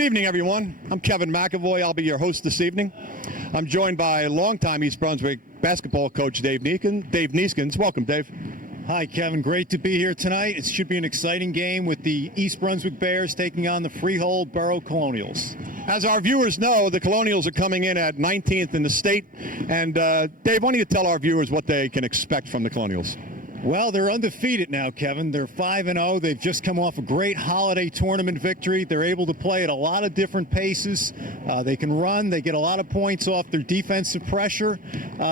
Good evening, everyone. I'm Kevin McEvoy. I'll be your host this evening. I'm joined by longtime East Brunswick basketball coach Dave Nieskens. Welcome, Dave. Hi, Kevin. Great to be here tonight. It should be an exciting game with the East Brunswick Bears taking on the Freehold Borough Colonials. As our viewers know, the Colonials are coming in at 19th in the state. And, Dave, why don't you tell our viewers what they can expect from the Colonials? Well, they're undefeated now, Kevin. They're 5-0. They've just come off a great holiday tournament victory. They're able to play at a lot of different paces. They can run. They get a lot of points off their defensive pressure.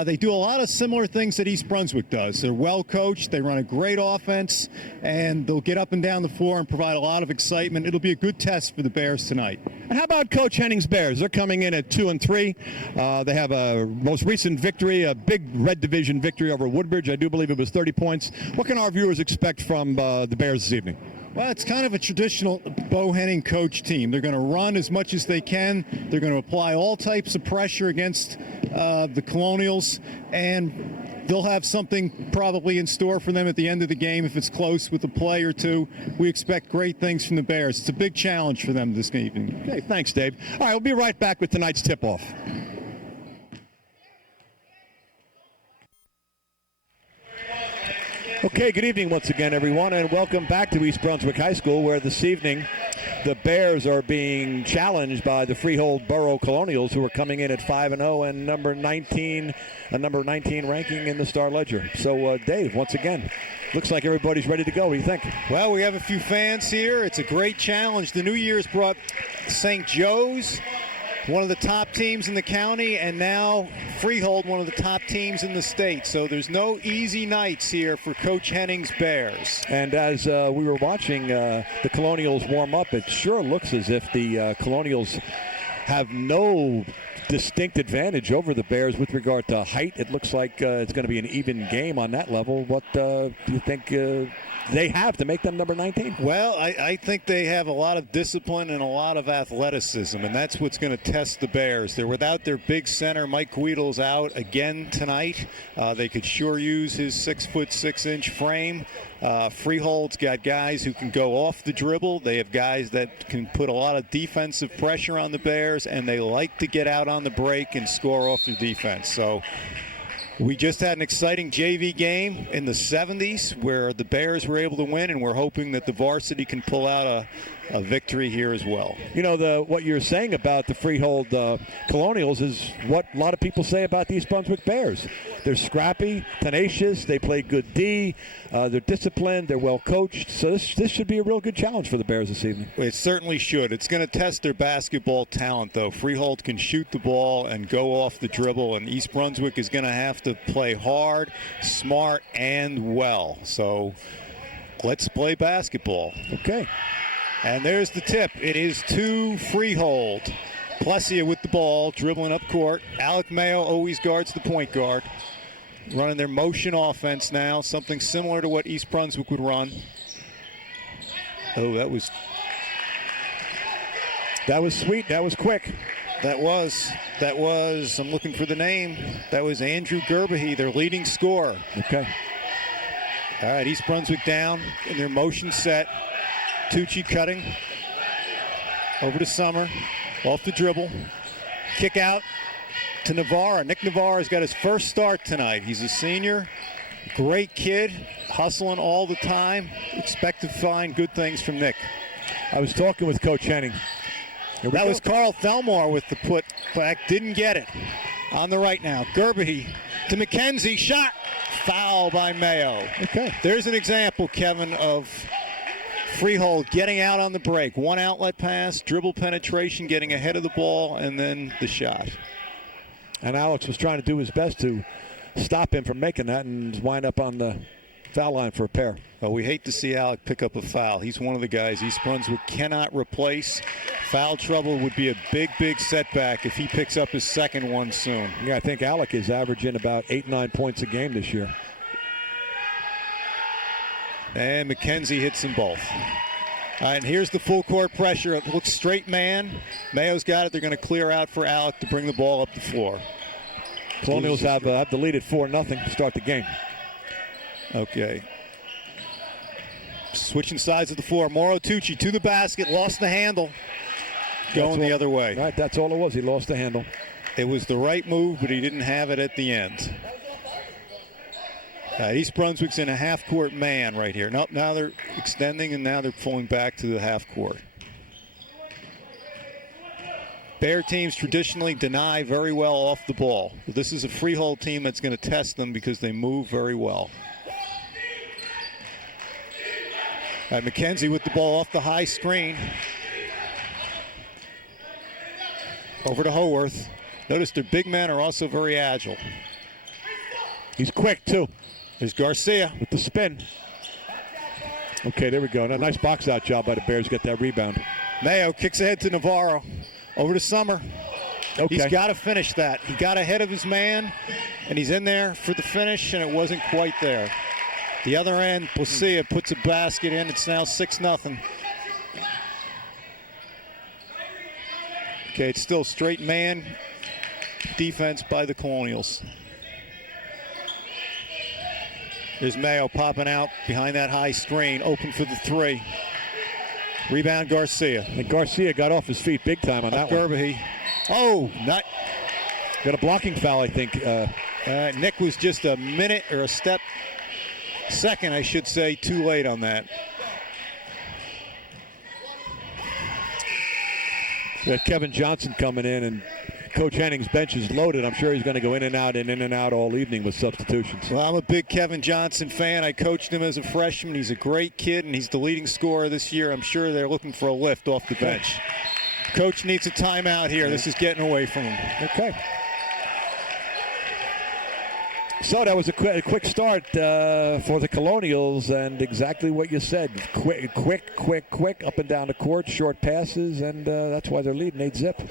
They do a lot of similar things that East Brunswick does. They're well coached. They run a great offense, and they'll get up and down the floor and provide a lot of excitement. It'll be a good test for the Bears tonight. And how about Coach Henning's Bears? They're coming in at 2-3. They have a most recent victory, a big Red Division victory over Woodbridge. I do believe it was 30 points. What can our viewers expect from the Bears this evening? Well, it's kind of a traditional Bo Henning coach team. They're going to run as much as they can. They're going to apply all types of pressure against the Colonials, and they'll have something probably in store for them at the end of the game if it's close with a play or two. We expect great things from the Bears. It's a big challenge for them this evening. Okay, thanks, Dave. All right, we'll be right back with tonight's tip-off. Okay, good evening once again, everyone, and welcome back to East Brunswick High School, where this evening the Bears are being challenged by the Freehold Borough Colonials, who are coming in at 5-0 and number 19 ranking in the Star Ledger. So, Dave, once again, looks like everybody's ready to go. What do you think? Well, we have a few fans here. It's a great challenge. The New Year's brought St. Joe's, one of the top teams in the county, and now Freehold, one of the top teams in the state. So there's no easy nights here for Coach Henning's Bears. And as we were watching the Colonials warm up, it sure looks as if the Colonials have no distinct advantage over the Bears with regard to height. It looks like it's going to be an even game on that level. What do you think they have to make them number 19? Well, I think they have a lot of discipline and a lot of athleticism, and that's what's going to test the Bears. They're without their big center. Mike Guidel's out again tonight. They could sure use his 6'6" frame. Freehold's got guys who can go off the dribble. They have guys that can put a lot of defensive pressure on the Bears, and they like to get out on the break and score off their defense. So we just had an exciting JV game in the 70s where the Bears were able to win, and we're hoping that the varsity can pull out a victory here as well. You know, what you're saying about the Freehold Colonials is what a lot of people say about the East Brunswick Bears. They're scrappy, tenacious, they play good D, they're disciplined, they're well coached. So this should be a real good challenge for the Bears this evening. It certainly should. It's going to test their basketball talent, though. Freehold can shoot the ball and go off the dribble, and East Brunswick is going to have to play hard, smart, and well. So let's play basketball. Okay. And there's the tip. It is to Freehold. Plesia with the ball, dribbling up court. Alec Mayo always guards the point guard. Running their motion offense now, something similar to what East Brunswick would run. Oh, that was sweet. That was quick. That was, I'm looking for the name. That was Andrew Gerbahy, their leading scorer. Okay. All right, East Brunswick down in their motion set. Tucci cutting over to Summer, off the dribble, kick out to Navarra. Nick Navarra's got his first start tonight. He's a senior, great kid, hustling all the time. Expect to find good things from Nick. I was talking with Coach Henning. That was Carl Thelmore with the put back, didn't get it. On the right now, Gerbahy to McKenzie, shot, foul by Mayo. Okay. There's an example, Kevin, of Freehold getting out on the break. One outlet pass, dribble penetration, getting ahead of the ball, and then the shot. And Alex was trying to do his best to stop him from making that and wind up on the foul line for a pair. Well, we hate to see Alec pick up a foul. He's one of the guys East Brunswick cannot replace. Foul trouble would be a big, big setback if he picks up his second one soon. Yeah, I think Alec is averaging about 8-9 points a game this year. And McKenzie hits them both. All right, and here's the full court pressure. It looks straight man. Mayo's got it. They're going to clear out for Alec to bring the ball up the floor. Colonials have the lead at 4-0 to start the game. Okay. Switching sides of the floor. Moro Tucci to the basket. Lost the handle. going the other way. Right, that's all it was. He lost the handle. It was the right move, but he didn't have it at the end. East Brunswick's in a half-court man right here. Nope, now they're extending, and now they're pulling back to the half-court. Bear teams traditionally deny very well off the ball. But this is a Freehold team that's going to test them because they move very well. McKenzie with the ball off the high screen. Over to Howarth. Notice their big men are also very agile. He's quick, too. There's Garcia with the spin. Okay, there we go. Nice box-out job by the Bears. Get that rebound. Mayo kicks ahead to Navarro. Over to Summer. Okay. He's got to finish that. He got ahead of his man, and he's in there for the finish, and it wasn't quite there. The other end, Placia puts a basket in. It's now 6-0. Okay, it's still straight man defense by the Colonials. There's Mayo popping out behind that high screen, open for the three. Rebound Garcia. And Garcia got off his feet big time on that one. Gerbahy. Oh, not. Got a blocking foul, I think. Nick was just a minute or a second, I should say, too late on that. We got Kevin Johnson coming in, and Coach Henning's bench is loaded. I'm sure he's going to go in and out all evening with substitutions. Well, I'm a big Kevin Johnson fan. I coached him as a freshman. He's a great kid, and he's the leading scorer this year. I'm sure they're looking for a lift off the bench. Coach needs a timeout here. This is getting away from him. Okay. So that was a quick start for the Colonials, and exactly what you said. Quick, up and down the court, short passes, and that's why they're leading 8-0.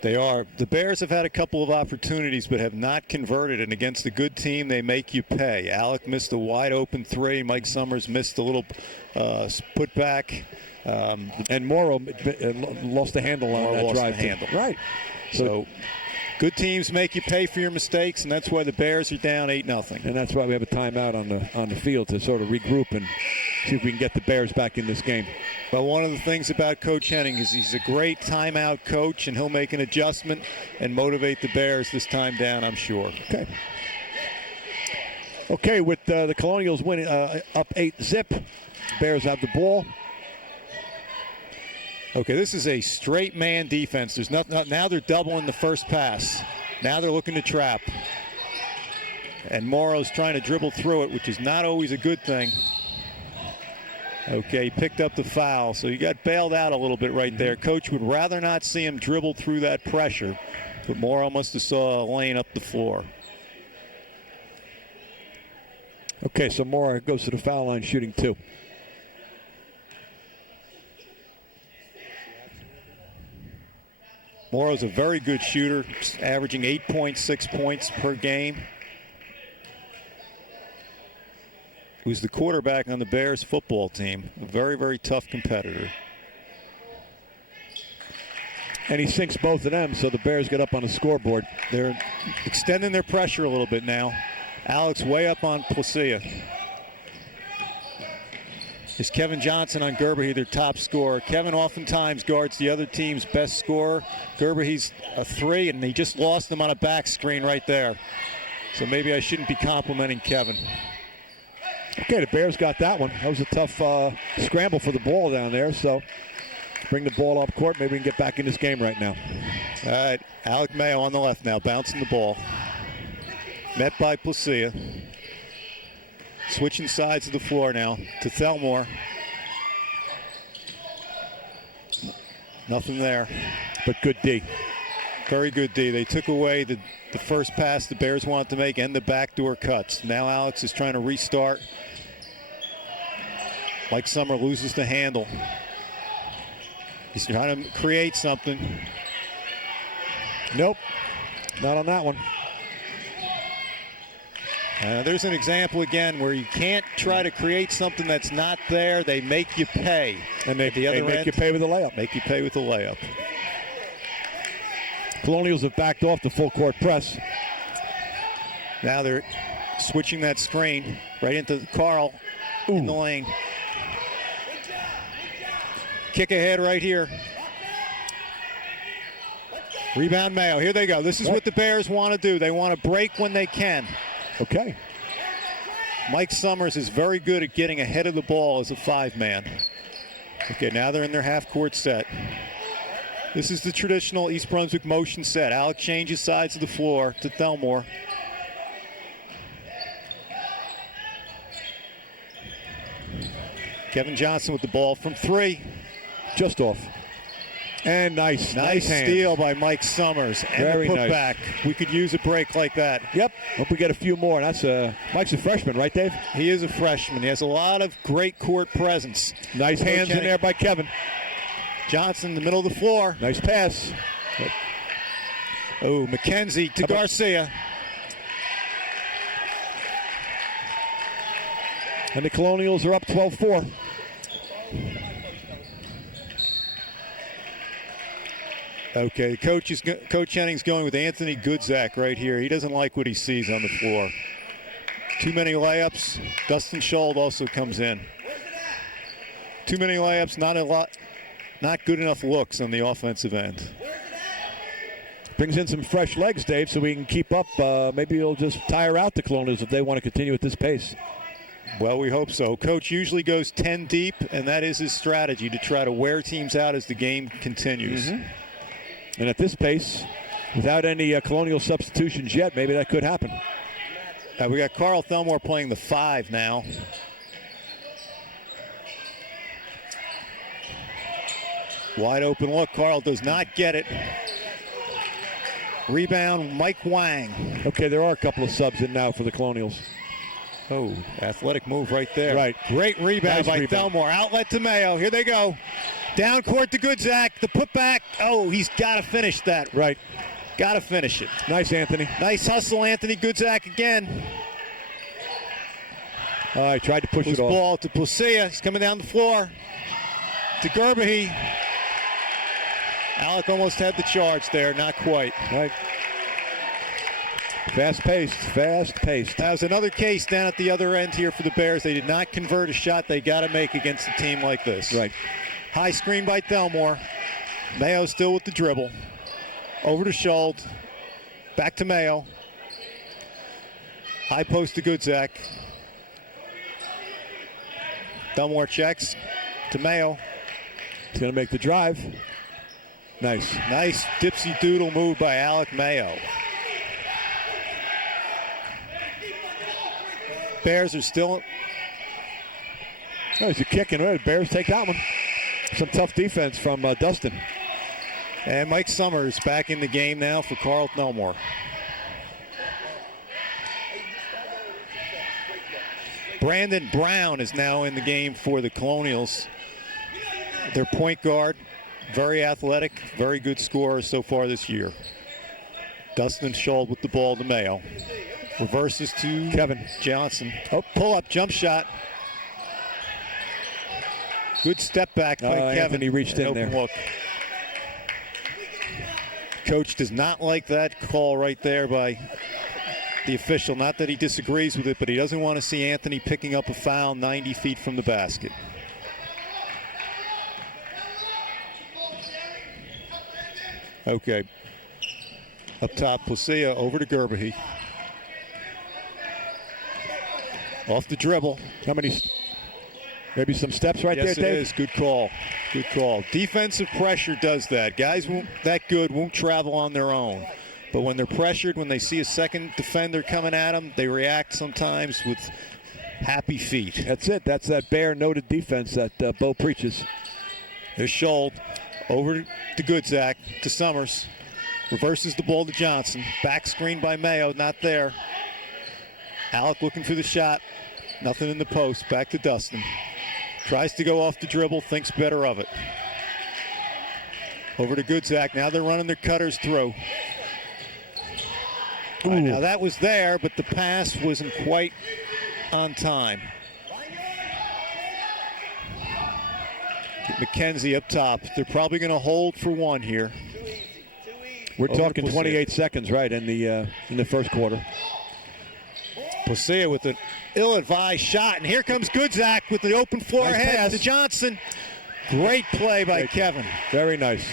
They are. The Bears have had a couple of opportunities but have not converted, and against a good team, they make you pay. Alec missed a wide-open three. Mike Summers missed a little putback. And Morrow lost the handle on that drive. Right. So good teams make you pay for your mistakes, and that's why the Bears are down 8-0. And that's why we have a timeout on the field to sort of regroup and see if we can get the Bears back in this game. But one of the things about Coach Henning is he's a great timeout coach, and he'll make an adjustment and motivate the Bears this time down, I'm sure. Okay, with the Colonials winning up 8-0, Bears have the ball. Okay, this is a straight man defense. There's nothing. Now they're doubling the first pass. Now they're looking to trap. And Morrow's trying to dribble through it, which is not always a good thing. Okay, he picked up the foul, so he got bailed out a little bit right there. Coach would rather not see him dribble through that pressure, but Morrow must have saw a lane up the floor. Okay, so Morrow goes to the foul line shooting 2. Morrow's a very good shooter, averaging 8.6 points per game. Who's the quarterback on the Bears football team. A very, very tough competitor. And he sinks both of them, so the Bears get up on the scoreboard. They're extending their pressure a little bit now. Alex way up on Placia. Is Kevin Johnson on Gerbahy, their top scorer. Kevin oftentimes guards the other team's best scorer. Gerbahy's a 3, and he just lost him on a back screen right there. So maybe I shouldn't be complimenting Kevin. Okay, the Bears got that one. That was a tough scramble for the ball down there, so bring the ball up court. Maybe we can get back in this game right now. All right, Alec Mayo on the left now, bouncing the ball. Met by Placia. Switching sides of the floor now to Thelmore. Nothing there. But good D. Very good D. They took away the first pass the Bears wanted to make and the backdoor cuts. Now Alex is trying to restart. Mike Summer loses the handle. He's trying to create something. Nope, not on that one. There's an example again where you can't try to create something that's not there. They make you pay. And they make you pay with a layup. Make you pay with a layup. Colonials have backed off the full court press. Now they're switching that screen right into Carl in the lane. Kick ahead right here. Rebound Mayo. Here they go. This is what the Bears want to do. They want to break when they can. Okay. Mike Summers is very good at getting ahead of the ball as a 5-man. Okay, now they're in their half-court set. This is the traditional East Brunswick motion set. Alec changes sides of the floor to Thelmore. Kevin Johnson with the ball from 3. Just off. And nice steal by Mike Summers. And very the nice. putback. We could use a break like that. Yep. Hope we get a few more. That's Mike's a freshman, right, Dave? He is a freshman. He has a lot of great court presence. Nice hands in there by Kevin. Johnson in the middle of the floor. Nice pass. Oh, McKenzie to Garcia. And the Colonials are up 12-4. Okay, Coach Henning's going with Anthony Goodzak right here. He doesn't like what he sees on the floor. Too many layups. Dustin Schold also comes in. Too many layups, not good enough looks on the offensive end. Brings in some fresh legs, Dave, so we can keep up. Maybe he'll just tire out the Colonials if they want to continue at this pace. Well, we hope so. Coach usually goes 10 deep, and that is his strategy, to try to wear teams out as the game continues. Mm-hmm. And at this pace, without any Colonial substitutions yet, maybe that could happen. We got Carl Thelmore playing the 5 now. Wide open look. Carl does not get it. Rebound, Mike Wang. Okay, there are a couple of subs in now for the Colonials. Oh, athletic move right there. Right. Great rebound by Thelmore. Outlet to Mayo. Here they go. Down court to Goodzak. The putback. Oh, he's got to finish that. Right. Got to finish it. Nice, Anthony. Nice hustle, Anthony Goodzak again. All right, tried to push it off. Ball to Placia. He's coming down the floor. To Gerbahy. Alec almost had the charge there. Not quite. Right. Fast-paced. That was another case down at the other end here for the Bears. They did not convert a shot they got to make against a team like this. Right. High screen by Thelmore. Mayo still with the dribble. Over to Schold. Back to Mayo. High post to Goodzak. Thelmore checks to Mayo. He's going to make the drive. Nice. Nice dipsy doodle move by Alec Mayo. Bears are still. Oh, he's a kick, and the Bears take that one. Some tough defense from Dustin. And Mike Summers back in the game now for Carl Thelmore. Brandon Brown is now in the game for the Colonials. Their point guard, very athletic, very good scorer so far this year. Dustin Schold with the ball to Mayo. Reverses to Kevin Johnson. Oh, pull-up jump shot. Good step back by Kevin. Anthony reached in there. Look. Coach does not like that call right there by the official. Not that he disagrees with it, but he doesn't want to see Anthony picking up a foul 90 feet from the basket. Okay. Up top, Placia over to Gerbahy. Off the dribble. How many? Maybe some steps right Yes, there, Dave? it is. Good call. Good call. Defensive pressure does that. Guys that good won't travel on their own. But when they're pressured, when they see a second defender coming at them, they react sometimes with happy feet. That's it. That's that Bear noted defense that Bo preaches. There's Schold over to Goodzak to Summers. Reverses the ball to Johnson. Back screen by Mayo. Not there. Alec looking for the shot. Nothing in the post. Back to Dustin. Tries to go off the dribble. Thinks better of it. Over to Goodzak. Now they're running their cutters through. Right, now that was there, but the pass wasn't quite on time. Get McKenzie up top. They're probably going to hold for one here. We're talking 28 seconds, right, in the first quarter. Placia with an ill-advised shot, and here comes Goodzak with the open floor ahead to Johnson. Great play by Kevin. Very nice.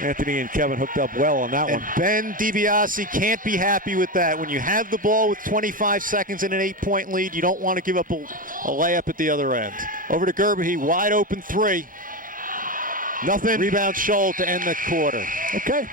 Anthony and Kevin hooked up well on that one. Ben DiBiase can't be happy with that. When you have the ball with 25 seconds and an 8-point lead, you don't want to give up a layup at the other end. Over to Gerbe, wide open three. Nothing. Rebound Scholl to end the quarter. Okay.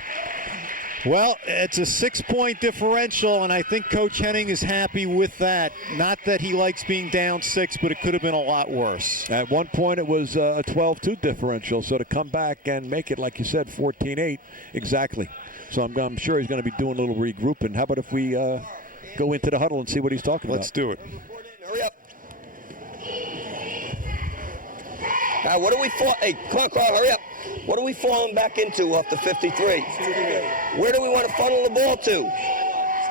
Well, it's a 6-point differential, and I think Coach Henning is happy with that. Not that he likes being down 6, but it could have been a lot worse. At one point, it was a 12-2 differential, so to come back and make it, like you said, 14-8, exactly. So I'm sure he's going to be doing a little regrouping. How about if we go into the huddle and see what he's talking Let's about? do it. Hurry up. Now, what are we for? Hey, come on, Carl, hurry up. What are we falling back into off the 53? Where do we want to funnel the ball to?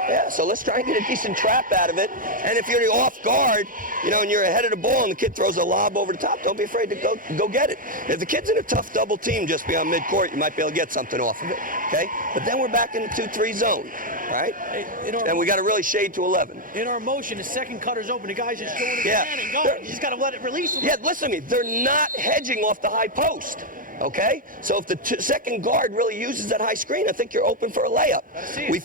Yeah, so let's try and get a decent trap out of it. And if you're off guard, and you're ahead of the ball and the kid throws a lob over the top, don't be afraid to go get it. If the kid's in a tough double team just beyond midcourt, you might be able to get something off of it, okay? But then we're back in the 2-3 zone, right? And we got to really shade to 11. In our motion, the second cutter's open. The guy's just going Yeah. and going. You just got to let it release. Yeah, listen to me. They're not hedging off the high post. Okay? So if the second guard really uses that high screen, I think you're open for a layup.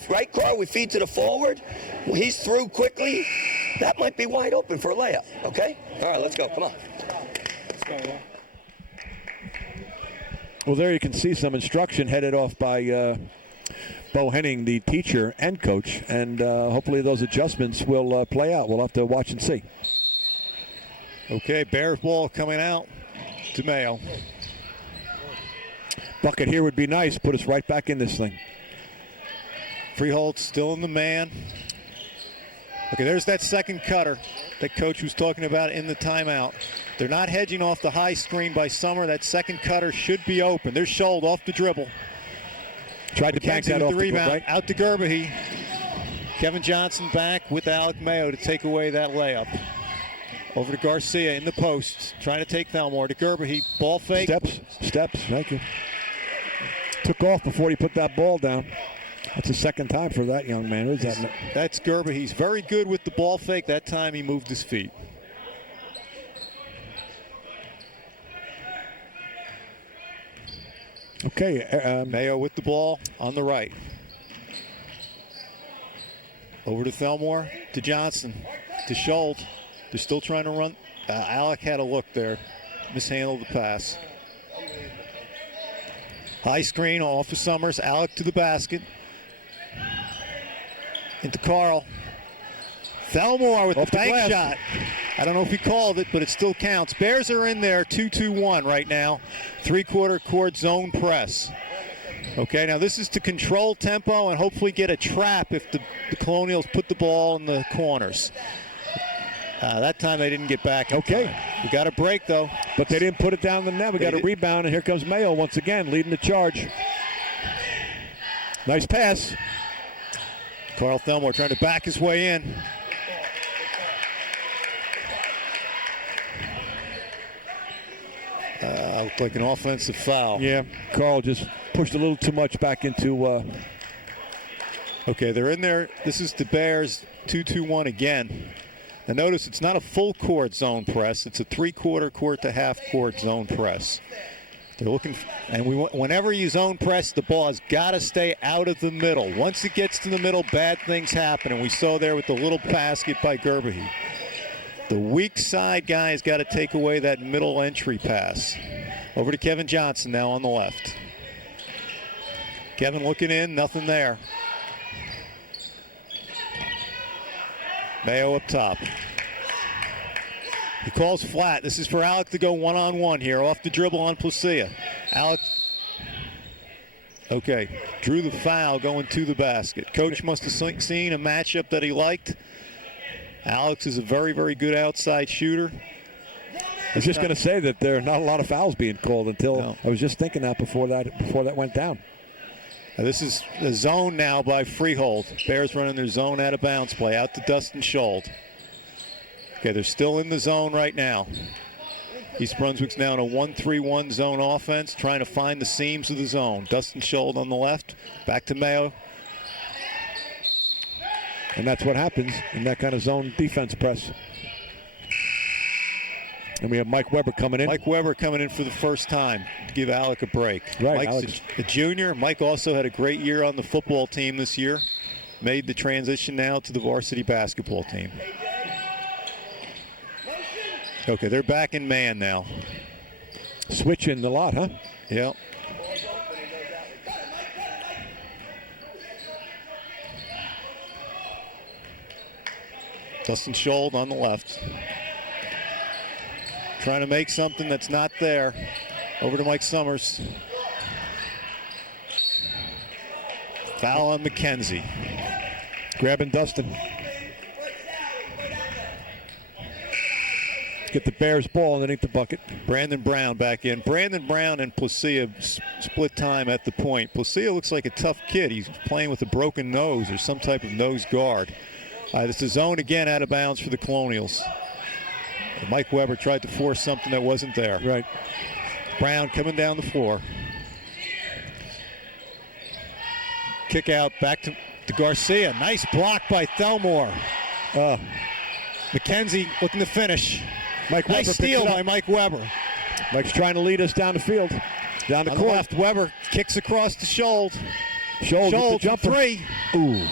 Right, Carl? We feed to the forward. He's through quickly. That might be wide open for a layup. Okay? All right, let's go. Come on. Let's go, yeah. Well, there you can see some instruction headed off by Bo Henning, the teacher and coach, and hopefully those adjustments will play out. We'll have to watch and see. Okay, Bears ball coming out to Mayo. Bucket here would be nice. Put us right back in this thing. Freehold still in the man. Okay, there's that second cutter that Coach was talking about in the timeout. They're not hedging off the high screen by Summer. That second cutter should be open. There's Scholl off the dribble. Tried to bank that off the rebound. Right? Out to Gerbe. Kevin Johnson back with Alec Mayo to take away that layup. Over to Garcia in the post. Trying to take Thelmore to Gerbe. Ball fake. Steps. Thank you. Took off before he put that ball down. That's the second time for that young man. Who's that? That's Gerbe. He's very good with the ball fake. That time he moved his feet. Okay. Mayo with the ball on the right. Over to Thelmore, to Johnson, to Scholl. They're still trying to run. Alec had a look there. Mishandled the pass. High screen off of Summers. Alec to the basket. Into Carl. Thelmore with the bank shot. I don't know if he called it, but it still counts. Bears are in there 2-2-1 right now. Three-quarter court zone press. Okay, now this is to control tempo and hopefully get a trap if the Colonials put the ball in the corners. That time they didn't get back. Okay. We got a break, though. But they didn't put it down the net. We got a rebound, and here comes Mayo once again, leading the charge. Nice pass. Carl Thelmore trying to back his way in. Looked like an offensive foul. Yeah, Carl just pushed a little too much back into... Okay, they're in there. This is the Bears 2-2-1 again. Now notice it's not a full court zone press. It's a three-quarter court to half court zone press. They're looking, whenever you zone press, the ball has got to stay out of the middle. Once it gets to the middle, bad things happen, and we saw there with the little basket by Gerbe. The weak side guy has got to take away that middle entry pass. Over to Kevin Johnson now on the left. Kevin looking in, nothing there. Mayo up top. He calls flat. This is for Alec to go one-on-one here. Off the dribble on Placia. Alec, okay, drew the foul going to the basket. Coach must have seen a matchup that he liked. Alex is a very, very good outside shooter. I was just going to say that there are not a lot of fouls being called until I was just thinking that before that went down. Now this is the zone now by Freehold. Bears running their zone out of bounds play out to Dustin Scholl. Okay, they're still in the zone right now. East Brunswick's now in a 1-3-1 zone offense, trying to find the seams of the zone. Dustin Scholl on the left, back to Mayo. And that's what happens in that kind of zone defense press. And we have Mike Weber coming in. Mike Weber coming in for the first time to give Alec a break. Right, Mike's a junior. Mike also had a great year on the football team this year. Made the transition now to the varsity basketball team. Okay, they're back in man now. Switching a lot, huh? Yep. Dustin Schold on the left. Trying to make something that's not there. Over to Mike Summers. Foul on McKenzie. Grabbing Dustin. Get the Bears ball underneath the bucket. Brandon Brown back in. Brandon Brown and Placia split time at the point. Placia looks like a tough kid. He's playing with a broken nose or some type of nose guard. This is zone again out of bounds for the Colonials. Mike Weber tried to force something that wasn't there. Right. Brown coming down the floor. Kick out back to Garcia. Nice block by Thelmore. McKenzie looking to finish. Mike Weber nice steal by Mike Weber. Mike's trying to lead us down the field. Down the On court. the left, Weber kicks across the Schold. Schold with the jumper. Three. Ooh.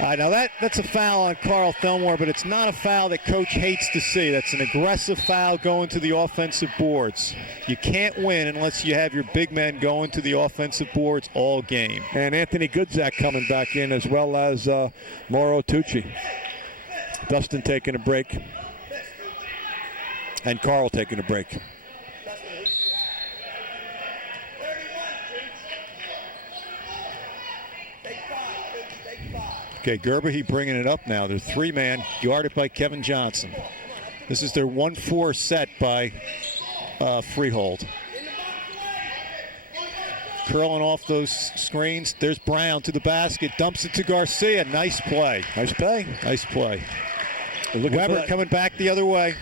All right, now that's a foul on Carl Thelmore, but it's not a foul that Coach hates to see. That's an aggressive foul going to the offensive boards. You can't win unless you have your big men going to the offensive boards all game. And Anthony Goodzak coming back in, as well as Mauro Tucci. Dustin taking a break. And Carl taking a break. Okay, Gerber, bringing it up now. They're three-man, guarded by Kevin Johnson. This is their 1-4 set by Freehold. Curling off those screens. There's Brown to the basket, dumps it to Garcia. Nice play. Nice play. Nice play. Weber coming back the other way.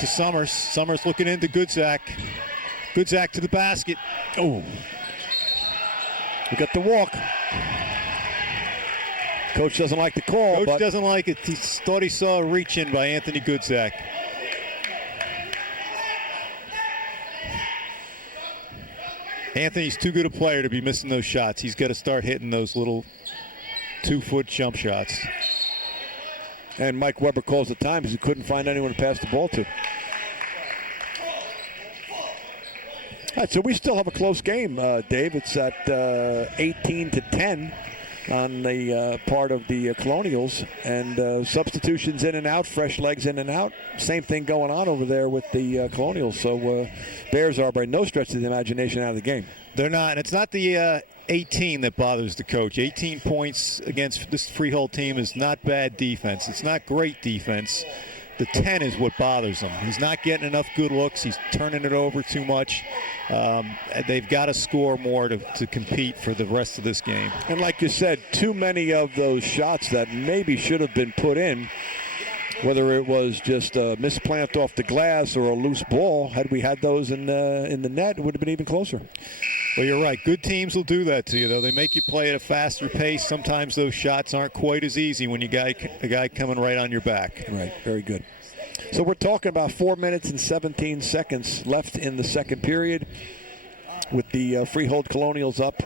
To Summers. Summers looking into Goodzak. Goodzak to the basket. Oh. We got the walk. Coach doesn't like the call. Coach doesn't like it. He thought he saw a reach in by Anthony Goodzak. Anthony's too good a player to be missing those shots. He's got to start hitting those little 2-foot jump shots. And Mike Weber calls the time because he couldn't find anyone to pass the ball to. All right, so we still have a close game, Dave. It's at 18-10 on the part of the Colonials. And substitutions in and out, fresh legs in and out. Same thing going on over there with the Colonials. So Bears are by no stretch of the imagination out of the game. They're not. And it's not the 18 that bothers the coach. 18 points against this Freehold team is not bad defense. It's not great defense. The 10 is what bothers him. He's not getting enough good looks. He's turning it over too much. They've got to score more to compete for the rest of this game. And like you said, too many of those shots that maybe should have been put in, whether it was just a misplant off the glass or a loose ball, had we had those in the net, it would have been even closer. Well, you're right. Good teams will do that to you, though. They make you play at a faster pace. Sometimes those shots aren't quite as easy when you got a guy coming right on your back. Right. Very good. So we're talking about 4 minutes and 17 seconds left in the second period with the Freehold Colonials up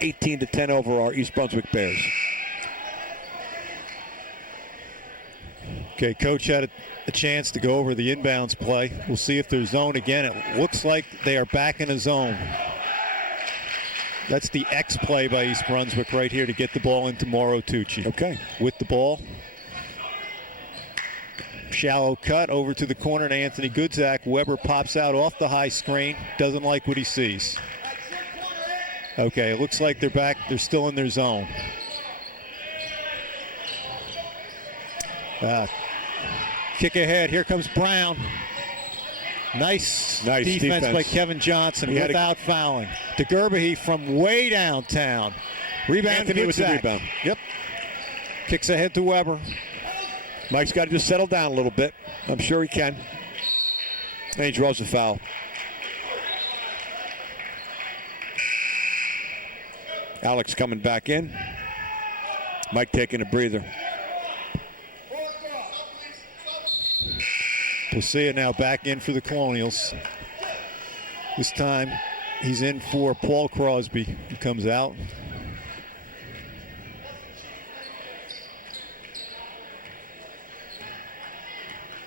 18-10 over our East Brunswick Bears. Okay, Coach had a chance to go over the inbounds play. We'll see if they're zone again. It looks like they are back in a zone. That's the X play by East Brunswick right here to get the ball into Mauro Tucci. Okay. With the ball. Shallow cut over to the corner to Anthony Goodzak. Weber pops out off the high screen. Doesn't like what he sees. Okay, it looks like they're back. They're still in their zone. Kick ahead. Here comes Brown. Nice defense by Kevin Johnson without fouling. To Gerbahy from way downtown. Rebound Anthony with the rebound. Yep. Kicks ahead to Weber. Mike's got to just settle down a little bit. I'm sure he can. And he draws a foul. Alex coming back in. Mike taking a breather. Lucia now back in for the Colonials. This time he's in for Paul Crosby, who comes out.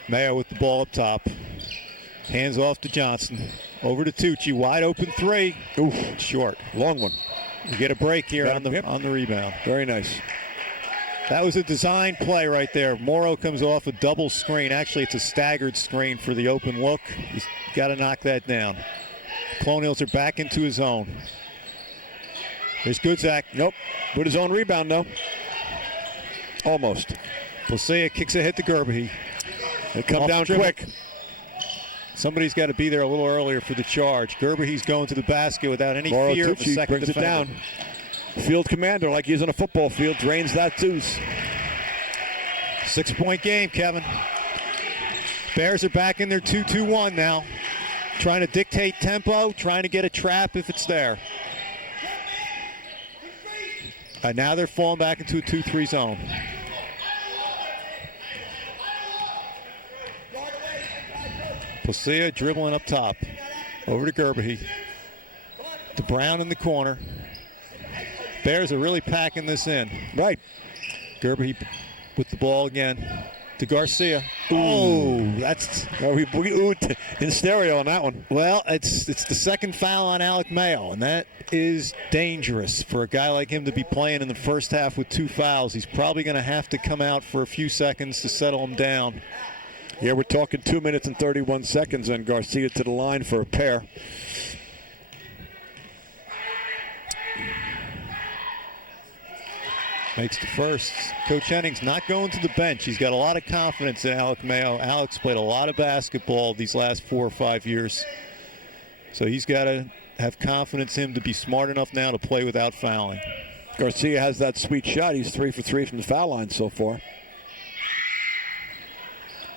Mayo with the ball up top. Hands off to Johnson. Over to Tucci. Wide open three. Oof, short. Long one. We get a break here on the rebound. Very nice. That was a design play right there. Morrow comes off a double screen. Actually, it's a staggered screen for the open look. He's got to knock that down. Colonials are back into his zone. There's Goodzak. Nope. With his own rebound, though. Almost. Placia kicks a hit to Gerbahy. They come down quick. Somebody's got to be there a little earlier for the charge. Gerbahy's going to the basket without any fear of a second brings defender. it down. Field commander, like he's on a football field, drains that deuce. 6-point game, Kevin. Bears are back in their 2-2-1 now. Trying to dictate tempo, trying to get a trap if it's there. And now they're falling back into a 2-3 zone. Placia dribbling up top. Over to Gerbahy. To Brown in the corner. Bears are really packing this in. Right. Gerbahy with the ball again. To Garcia. Oh, that's... we oohed in stereo on that one. Well, it's the second foul on Alec Mayo, and that is dangerous for a guy like him to be playing in the first half with 2 fouls. He's probably going to have to come out for a few seconds to settle him down. Yeah, we're talking 2 minutes and 31 seconds, and Garcia to the line for a pair. Makes the first. Coach Henning's not going to the bench. He's got a lot of confidence in Alec Mayo. Alex played a lot of basketball these last 4 or 5 years. So he's got to have confidence in him to be smart enough now to play without fouling. Garcia has that sweet shot. He's 3 for 3 from the foul line so far.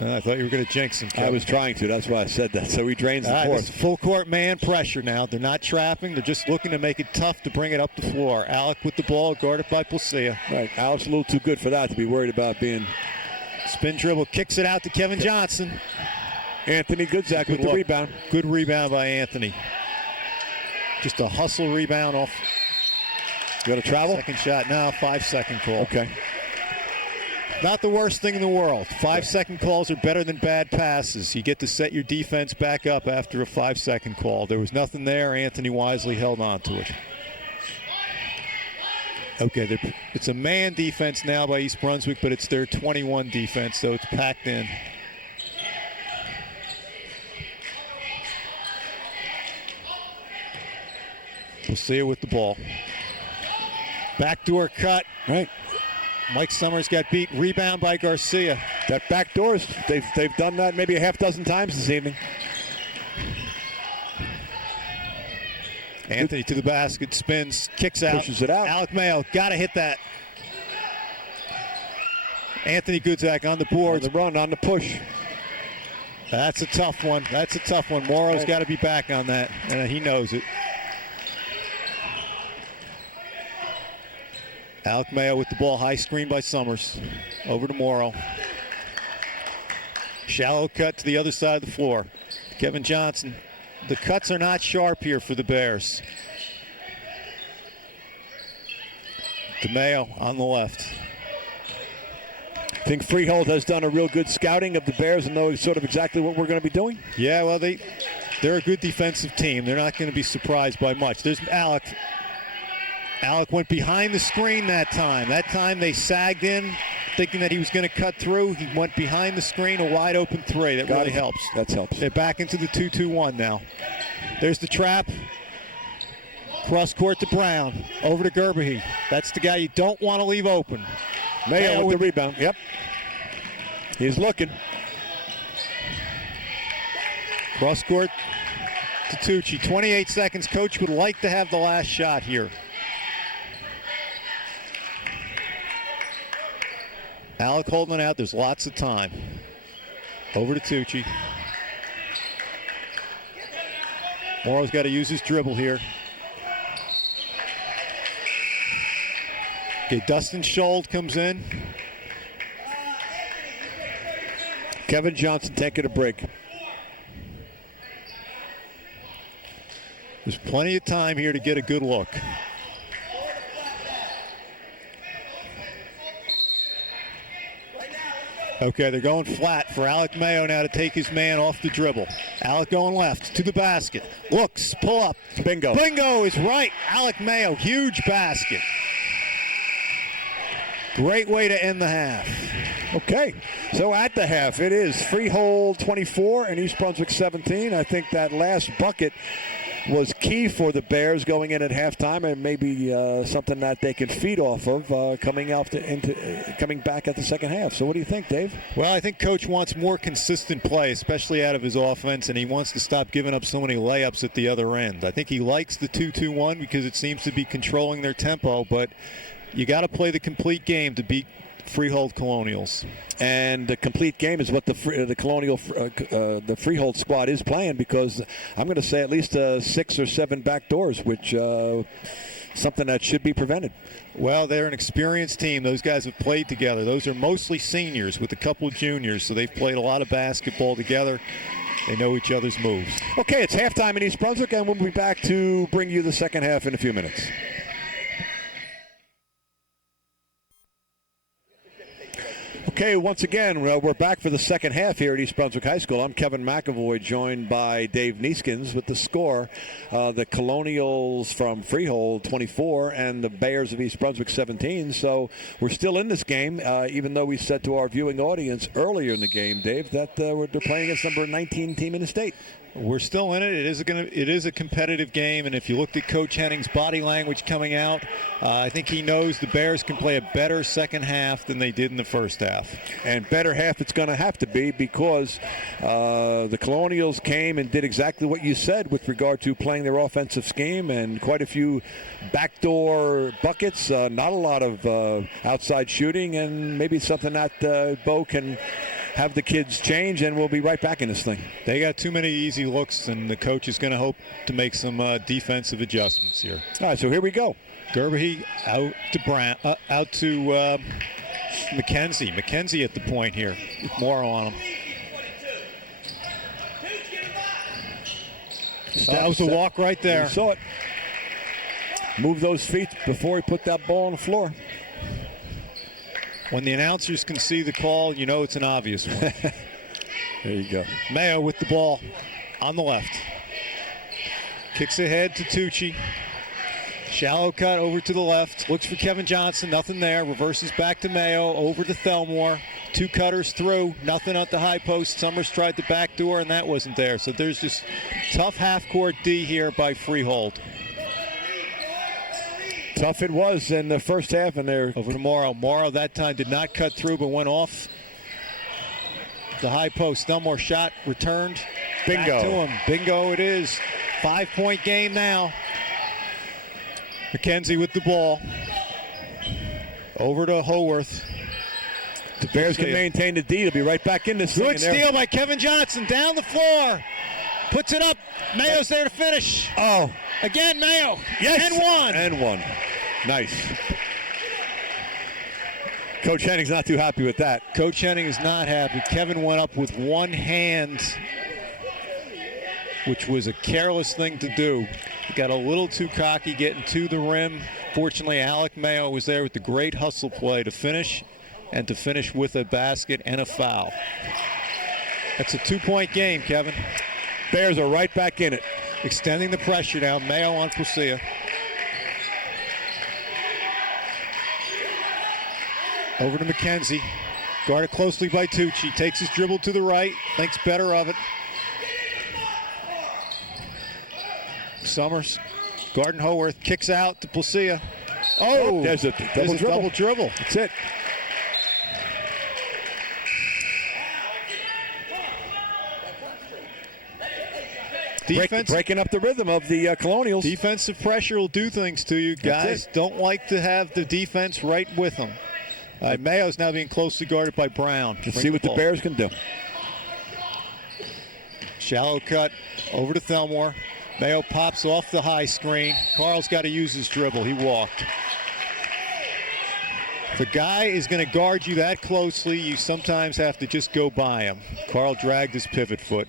I thought you were going to jinx him, Kevin. I was trying to. That's why I said that. So he drains the fourth. Full court man pressure now. They're not trapping. They're just looking to make it tough to bring it up the floor. Alec with the ball, guarded by Placia. Right. Alec's a little too good for that to be worried about being. Spin dribble, kicks it out to Kevin Johnson. Anthony Goodzak with the rebound. Good rebound by Anthony. Just a hustle rebound off. You got to travel? Second shot. No, 5-second call. Okay. Not the worst thing in the world. 5-second calls are better than bad passes. You get to set your defense back up after a 5-second call. There was nothing there. Anthony wisely held on to it. Okay, it's a man defense now by East Brunswick, but it's their 21 defense, so it's packed in. Placia with the ball. Backdoor cut. Right. Mike Summers got beat. Rebound by Garcia. That backdoors, they've done that maybe a half dozen times this evening. Anthony to the basket, spins, kicks out. Pushes it out. Alec Mayo, got to hit that. Anthony Goodzak on the board. On the run, on the push. That's a tough one. That's a tough one. Morrow's got to be back on that, and he knows it. Alec Mayo with the ball, high screen by Summers. Over to Morrow. Shallow cut to the other side of the floor. Kevin Johnson. The cuts are not sharp here for the Bears. DeMayo on the left. I think Freehold has done a real good scouting of the Bears and knows sort of exactly what we're going to be doing. Yeah, well, they're a good defensive team. They're not going to be surprised by much. There's Alec. Alec went behind the screen that time. That time they sagged in, thinking that he was going to cut through. He went behind the screen, a wide open three. That really helps. That helps. They're back into the 2-2-1 now. There's the trap. Cross court to Brown. Over to Gerbahy. That's the guy you don't want to leave open. Mayo with the rebound. Yep. He's looking. Cross court to Tucci. 28 seconds. Coach would like to have the last shot here. Alec holding out. There's lots of time. Over to Tucci. Morrow's got to use his dribble here. Okay, Dustin Schold comes in. Kevin Johnson taking a break. There's plenty of time here to get a good look. Okay, they're going flat for Alec Mayo now to take his man off the dribble. Alec going left to the basket. Looks, pull up. Bingo. Bingo is right. Alec Mayo, huge basket. Great way to end the half. Okay, so at the half, it is Freehold 24 and East Brunswick 17. I think that last bucket was key for the Bears going in at halftime, and maybe something that they can feed off of coming back at the second half. So what do you think, Dave? Well, I think Coach wants more consistent play, especially out of his offense, and he wants to stop giving up so many layups at the other end. I think he likes the 2-2-1 because it seems to be controlling their tempo, but you got to play the complete game to beat Freehold Colonials. And the complete game is what the Freehold squad is playing, because I'm going to say at least 6 or 7 back doors, which something that should be prevented. Well, they're an experienced team. Those guys have played together. Those are mostly seniors with a couple of juniors, so they've played a lot of basketball together. They know each other's moves. Okay, it's halftime in East Brunswick, and we'll be back to bring you the second half in a few minutes. Okay, once again, we're back for the second half here at East Brunswick High School. I'm Kevin McEvoy, joined by Dave Nieskens with the score. The Colonials from Freehold, 24, and the Bears of East Brunswick, 17. So we're still in this game, even though we said to our viewing audience earlier in the game, Dave, that they're playing against number 19 team in the state. We're still in it. It is a competitive game, and if you looked at Coach Henning's body language coming out, I think he knows the Bears can play a better second half than they did in the first half. And better half it's going to have to be, because the Colonials came and did exactly what you said with regard to playing their offensive scheme, and quite a few backdoor buckets, not a lot of outside shooting, and maybe something that Bo can have the kids change, and we'll be right back in this thing. They got too many easy looks, and the coach is going to hope to make some defensive adjustments here. All right, so here we go. Gerbe out to McKenzie. McKenzie at the point here. Morrow on him. That was a walk right there. You saw it. Move those feet before he put that ball on the floor. When the announcers can see the call, you know it's an obvious one. There you go. Mayo with the ball on the left. Kicks ahead to Tucci. Shallow cut over to the left. Looks for Kevin Johnson. Nothing there. Reverses back to Mayo. Over to Thelmore. 2 cutters through. Nothing at the high post. Summers tried the back door, and that wasn't there. So there's just tough half-court D here by Freehold. Tough it was in the first half, and they're over to Morrow. Morrow that time did not cut through, but went off the high post. Thelmore shot returned. Bingo. Back to him. Bingo it is. 5-point game now. McKenzie with the ball. Over to Howarth. The Bears can maintain the D. They'll be right back in this thing. Good steal by Kevin Johnson. Down the floor. Puts it up. Mayo's there to finish. Oh. Again, Mayo. Yes. And one. Nice. Coach Henning's not too happy with that. Coach Henning is not happy. Kevin went up with one hand, which was a careless thing to do. He got a little too cocky getting to the rim. Fortunately, Alec Mayo was there with the great hustle play to finish, and to finish with a basket and a foul. That's a 2-point game, Kevin. Bears are right back in it. Extending the pressure now. Mayo on Placia. Over to McKenzie. Guarded closely by Tucci. Takes his dribble to the right. Thinks better of it. Summers. Guarding Howarth. Kicks out to Placia. Oh, there's a double dribble. That's it. Breaking up the rhythm of the Colonials. Defensive pressure will do things to you. Guys don't like to have the defense right with them. Mayo's now being closely guarded by Brown. Let's see what the Bears can do. Shallow cut over to Thelmore. Mayo pops off the high screen. Carl's got to use his dribble. He walked. If a guy is going to guard you that closely, you sometimes have to just go by him. Carl dragged his pivot foot.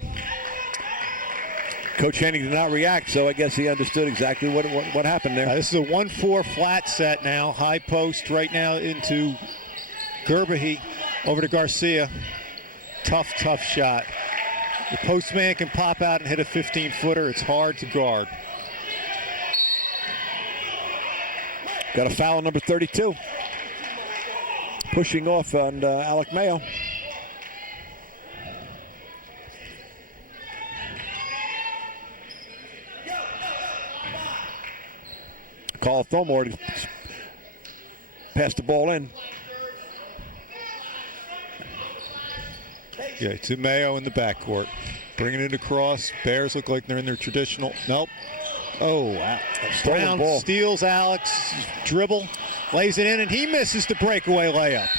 Coach Henning did not react, so I guess he understood exactly what happened there. This is a 1-4 flat set now. High post right now into Gerbahy. Over to Garcia. Tough shot. The postman can pop out and hit a 15-footer. It's hard to guard. Got a foul on number 32. Pushing off on Alec Mayo. Carl Thomore to pass the ball in. Yeah, to Mayo in the backcourt. Bringing it across. Bears look like they're in their traditional. Nope. Oh, wow. Stolen ball. Steals Alex. Dribble. Lays it in, and he misses the breakaway layup.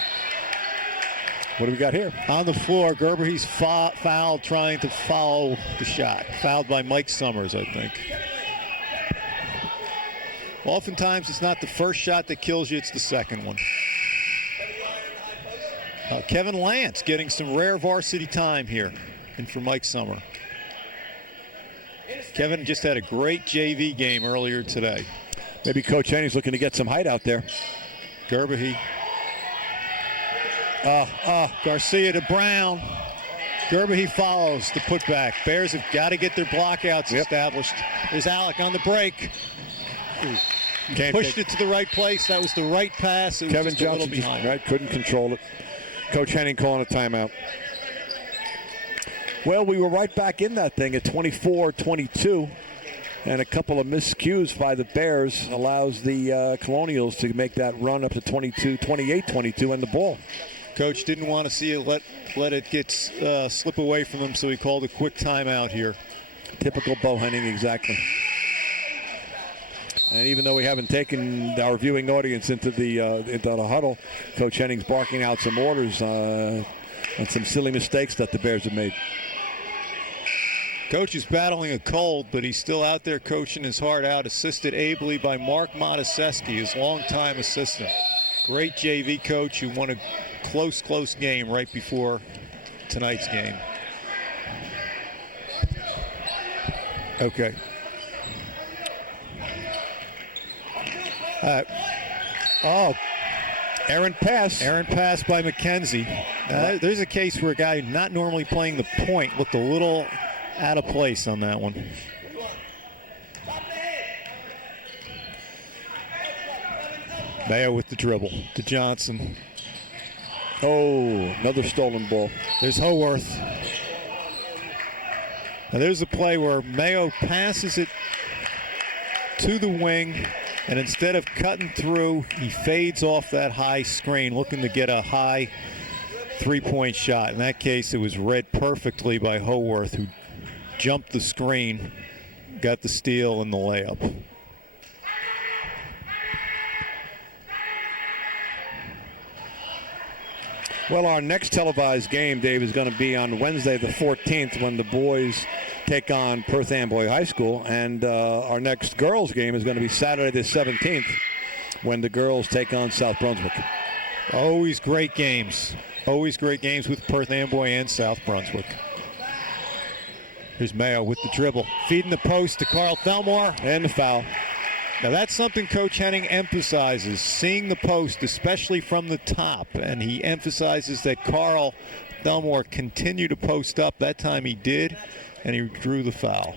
What do we got here? On the floor, Gerbahy's fouled trying to follow the shot. Fouled by Mike Summers, I think. Oftentimes, it's not the first shot that kills you, it's the second one. Kevin Lance getting some rare varsity time here, and for Mike Summer. Kevin just had a great JV game earlier today. Maybe Coach Henning's looking to get some height out there. Gerbahy. Garcia to Brown. Gerbahy follows the putback. Bears have got to get their blockouts established. There's Alec on the break. Pushed it to the right place. That was the right pass. It was Kevin just a little Johnson behind. couldn't control it. Coach Henning calling a timeout. Well, we were right back in that thing at 24-22, and a couple of miscues by the Bears allows the Colonials to make that run up to 28-22 and the ball. Coach didn't want to see it let it get slip away from him, so he called a quick timeout here. Typical Bo Henning, exactly. And even though we haven't taken our viewing audience into the huddle, Coach Henning's barking out some orders on some silly mistakes that the Bears have made. Coach is battling a cold, but he's still out there coaching his heart out, assisted ably by Mark Mataseski, his longtime assistant. Great JV coach who won a close game right before tonight's game. Okay. Errant pass. Errant pass by McKenzie. There's a case where a guy not normally playing the point looked a little out of place on that one. Mayo with the dribble to Johnson. Oh, another stolen ball. There's Haworth. Now there's a play where Mayo passes it to the wing, and instead of cutting through, he fades off that high screen, looking to get a high three-point shot. In that case, it was read perfectly by Haworth, who jumped the screen, got the steal and the layup. Well, our next televised game, Dave, is going to be on Wednesday the 14th when the boys take on Perth Amboy High School. And our next girls game is going to be Saturday the 17th when the girls take on South Brunswick. Always great games. Always great games with Perth Amboy and South Brunswick. Here's Mayo with the dribble. Feeding the post to Carl Thelmore. And the foul. Now that's something Coach Henning emphasizes, seeing the post, especially from the top. And he emphasizes that Carl Thelmore continue to post up. That time he did, and he drew the foul.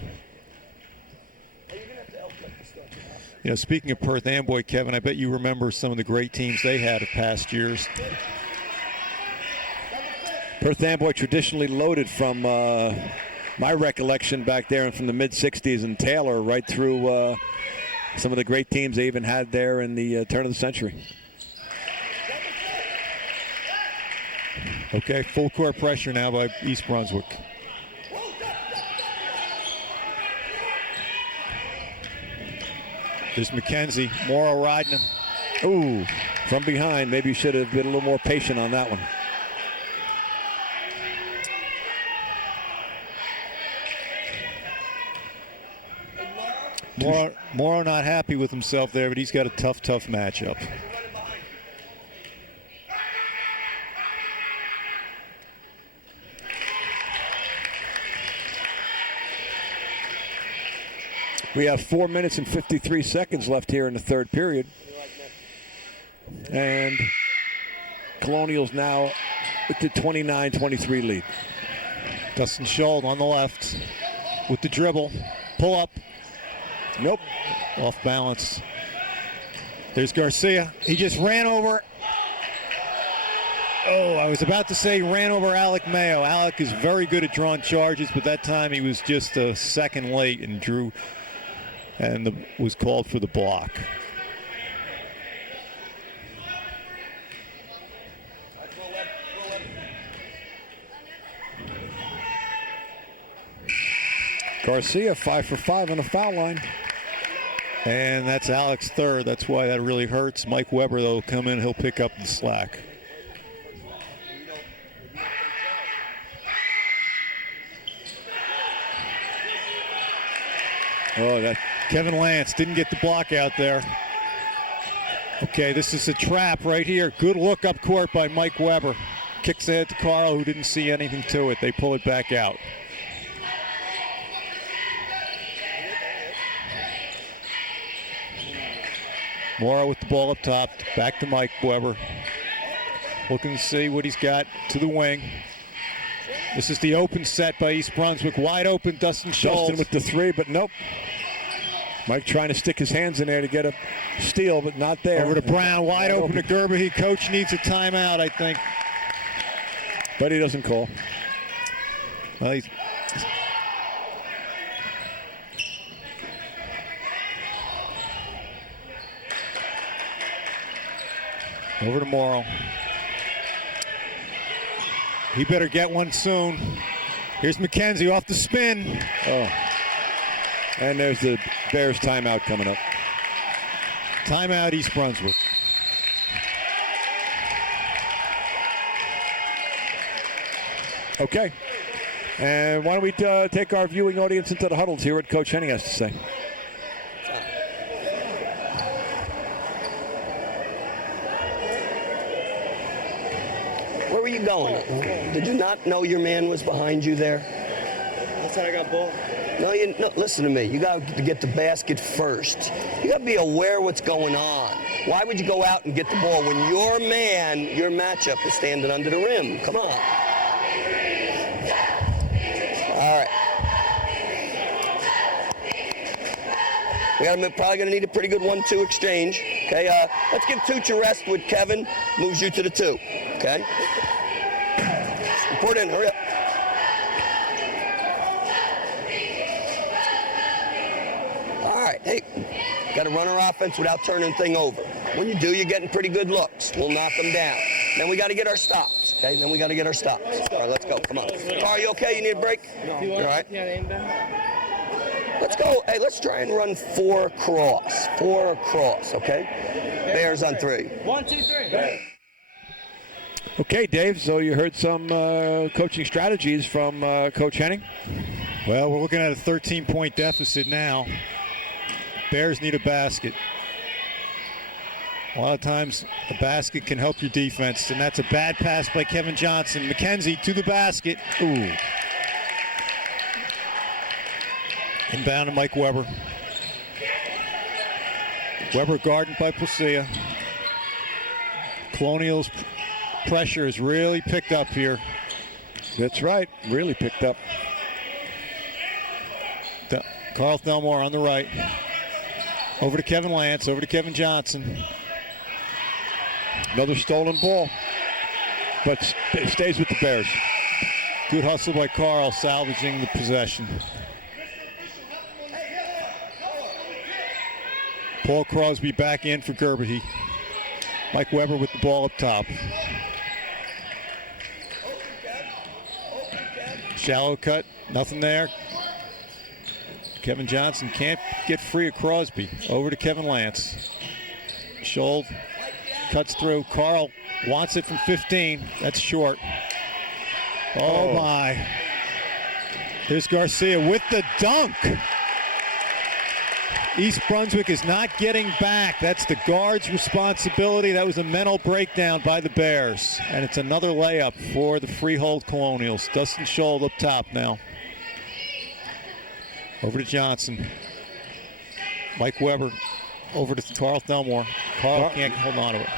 You know, speaking of Perth Amboy, Kevin, I bet you remember some of the great teams they had of past years. Perth Amboy traditionally loaded from my recollection back there and from the mid-'60s and Taylor right through some of the great teams they even had there in the turn of the century. Okay, full court pressure now by East Brunswick. There's McKenzie. Morrow riding him. Ooh, from behind. Maybe you should have been a little more patient on that one. Morrow not happy with himself there, but he's got a tough matchup. We have 4 minutes and 53 seconds left here in the third period. And Colonials now with the 29-23 lead. Dustin Scholl on the left with the dribble. Pull up. Nope. Off balance. There's Garcia. He just ran over. Oh, I was about to say ran over Alec Mayo. Alec is very good at drawing charges, but that time he was just a second late and drew and was called for the block. Garcia 5 for 5 on the foul line. And that's Alec's third. That's why that really hurts. Mike Weber, though, will come in. He'll pick up the slack. Oh, that Kevin Lance didn't get the block out there. Okay, this is a trap right here. Good look up court by Mike Weber. Kicks ahead to Carl, who didn't see anything to it. They pull it back out. Morrow with the ball up top. Back to Mike Weber. Looking to see what he's got to the wing. This is the open set by East Brunswick. Wide open, Dustin Scholl. Justin with the three, but nope. Mike trying to stick his hands in there to get a steal, but not there. Over to Brown, wide open to Gerber. Coach needs a timeout, I think. But he doesn't call. Well, he's... Over to Morrow. He better get one soon. Here's McKenzie off the spin. Oh. And there's the Bears timeout coming up. Timeout, East Brunswick. Okay. And why don't we take our viewing audience into the huddles, hear what Coach Henning has to say. Where were you going? Did you not know your man was behind you there? That's how I got ball. No, listen to me. You got to get the basket first. You got to be aware what's going on. Why would you go out and get the ball when your man, your matchup, is standing under the rim? Come on. All right. We're probably going to need a pretty good 1-2 exchange. Okay, let's give Tooch a rest with Kevin. Moves you to the 2. Okay? Report in, hurry up. All right, hey, got to run our offense without turning thing over. When you do, you're getting pretty good looks. We'll knock them down. Then we got to get our stops, okay? Then we got to get our stops. All right, let's go, come on. Are you okay? You need a break? You all right? Let's go. Hey, let's try and run 4 across. 4 across, okay? Bears on 3. 1, 2, 3. Okay, Dave, so you heard some coaching strategies from Coach Henning. Well, we're looking at a 13-point deficit now. Bears need a basket. A lot of times a basket can help your defense, and that's a bad pass by Kevin Johnson. McKenzie to the basket. Ooh. Inbound to Mike Weber. Weber guarded by Placia. Colonials pressure has really picked up here. That's right, really picked up. Carl Thelmore on the right. Over to Kevin Lance, over to Kevin Johnson. Another stolen ball, but it stays with the Bears. Good hustle by Carl, salvaging the possession. Paul Crosby back in for Gerberty. Mike Weber with the ball up top. Shallow cut, nothing there. Kevin Johnson can't get free of Crosby. Over to Kevin Lance. Scholl cuts through. Carl wants it from 15. That's short. Oh my. Here's Garcia with the dunk. East Brunswick is not getting back. That's the guard's responsibility. That was a mental breakdown by the Bears. And it's another layup for the Freehold Colonials. Dustin Scholl up top now. Over to Johnson. Mike Weber over to Carl Thelmore. Carl can't hold on to it.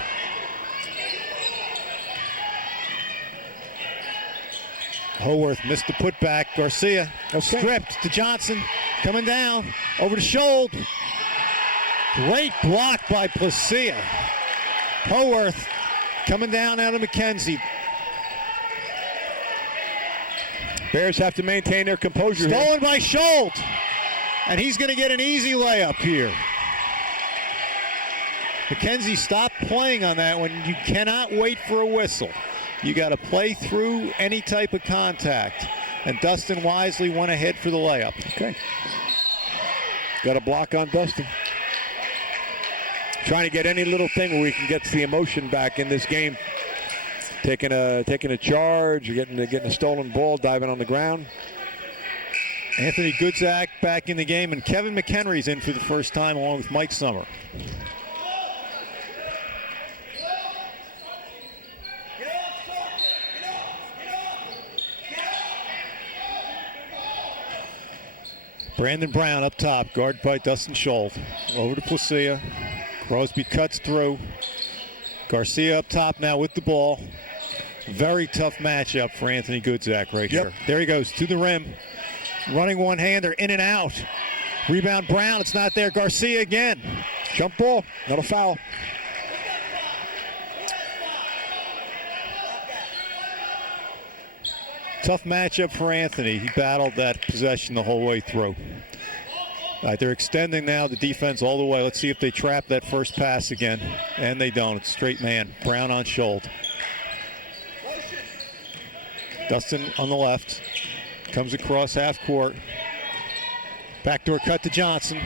Howarth missed the putback. Garcia stripped to Johnson. Coming down. Over to Schold. Great block by Placia. Howarth coming down out of McKenzie. Bears have to maintain their composure. Stolen by Schold. And he's going to get an easy layup here. McKenzie stopped playing on that one. You cannot wait for a whistle. You got to play through any type of contact. And Dustin wisely went ahead for the layup. Okay. Got a block on Dustin. Trying to get any little thing where we can get the emotion back in this game. Taking a charge, getting a stolen ball, diving on the ground. Anthony Goodzak back in the game, and Kevin McHenry's in for the first time along with Mike Summer. Brandon Brown up top, guarded by Dustin Schold. Over to Placia. Crosby cuts through. Garcia up top now with the ball. Very tough matchup for Anthony Goodzak right here. There he goes to the rim. Running one-hander, in and out. Rebound Brown, it's not there. Garcia again. Jump ball, not a foul. Tough matchup for Anthony. He battled that possession the whole way through. All right, they're extending now the defense all the way. Let's see if they trap that first pass again. And they don't. It's straight man. Brown on Schold. Dustin on the left. Comes across half court. Backdoor cut to Johnson.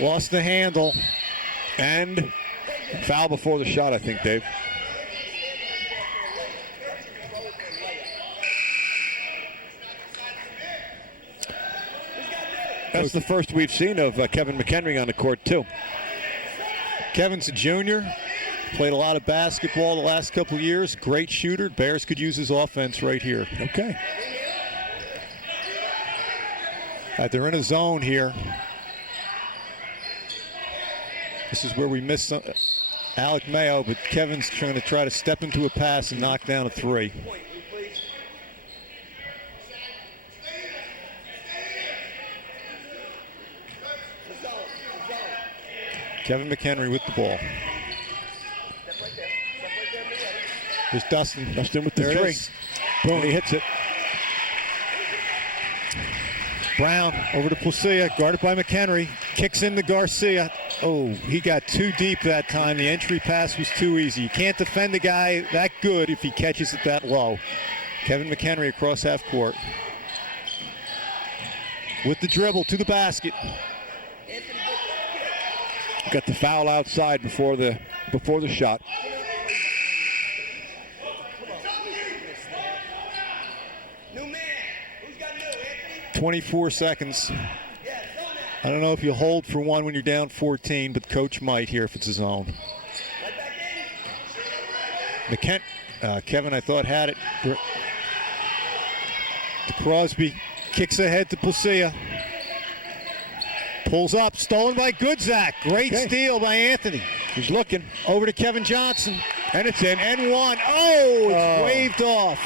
Lost the handle. And foul before the shot, I think, Dave. That's the first we've seen of Kevin McHenry on the court, too. Kevin's a junior. Played a lot of basketball the last couple of years. Great shooter. Bears could use his offense right here. Okay. All right, they're in a zone here. This is where we missed Alec Mayo, but Kevin's trying to step into a pass and knock down a three. Kevin McHenry with the ball. There's Dustin. Dustin with the three. Boom, and he hits it. Brown over to Placia, guarded by McHenry. Kicks into Garcia. Oh, he got too deep that time. The entry pass was too easy. You can't defend a guy that good if he catches it that low. Kevin McHenry across half court. With the dribble to the basket. Got the foul outside before the shot. 24 seconds. I don't know if you hold for one when you're down 14, but coach might here if it's a zone. Kevin, I thought, had it. Crosby kicks ahead to Placia. Pulls up, stolen by Goodzak. Great steal by Anthony. He's looking. Over to Kevin Johnson. And it's in. And one. Oh, it's waved off.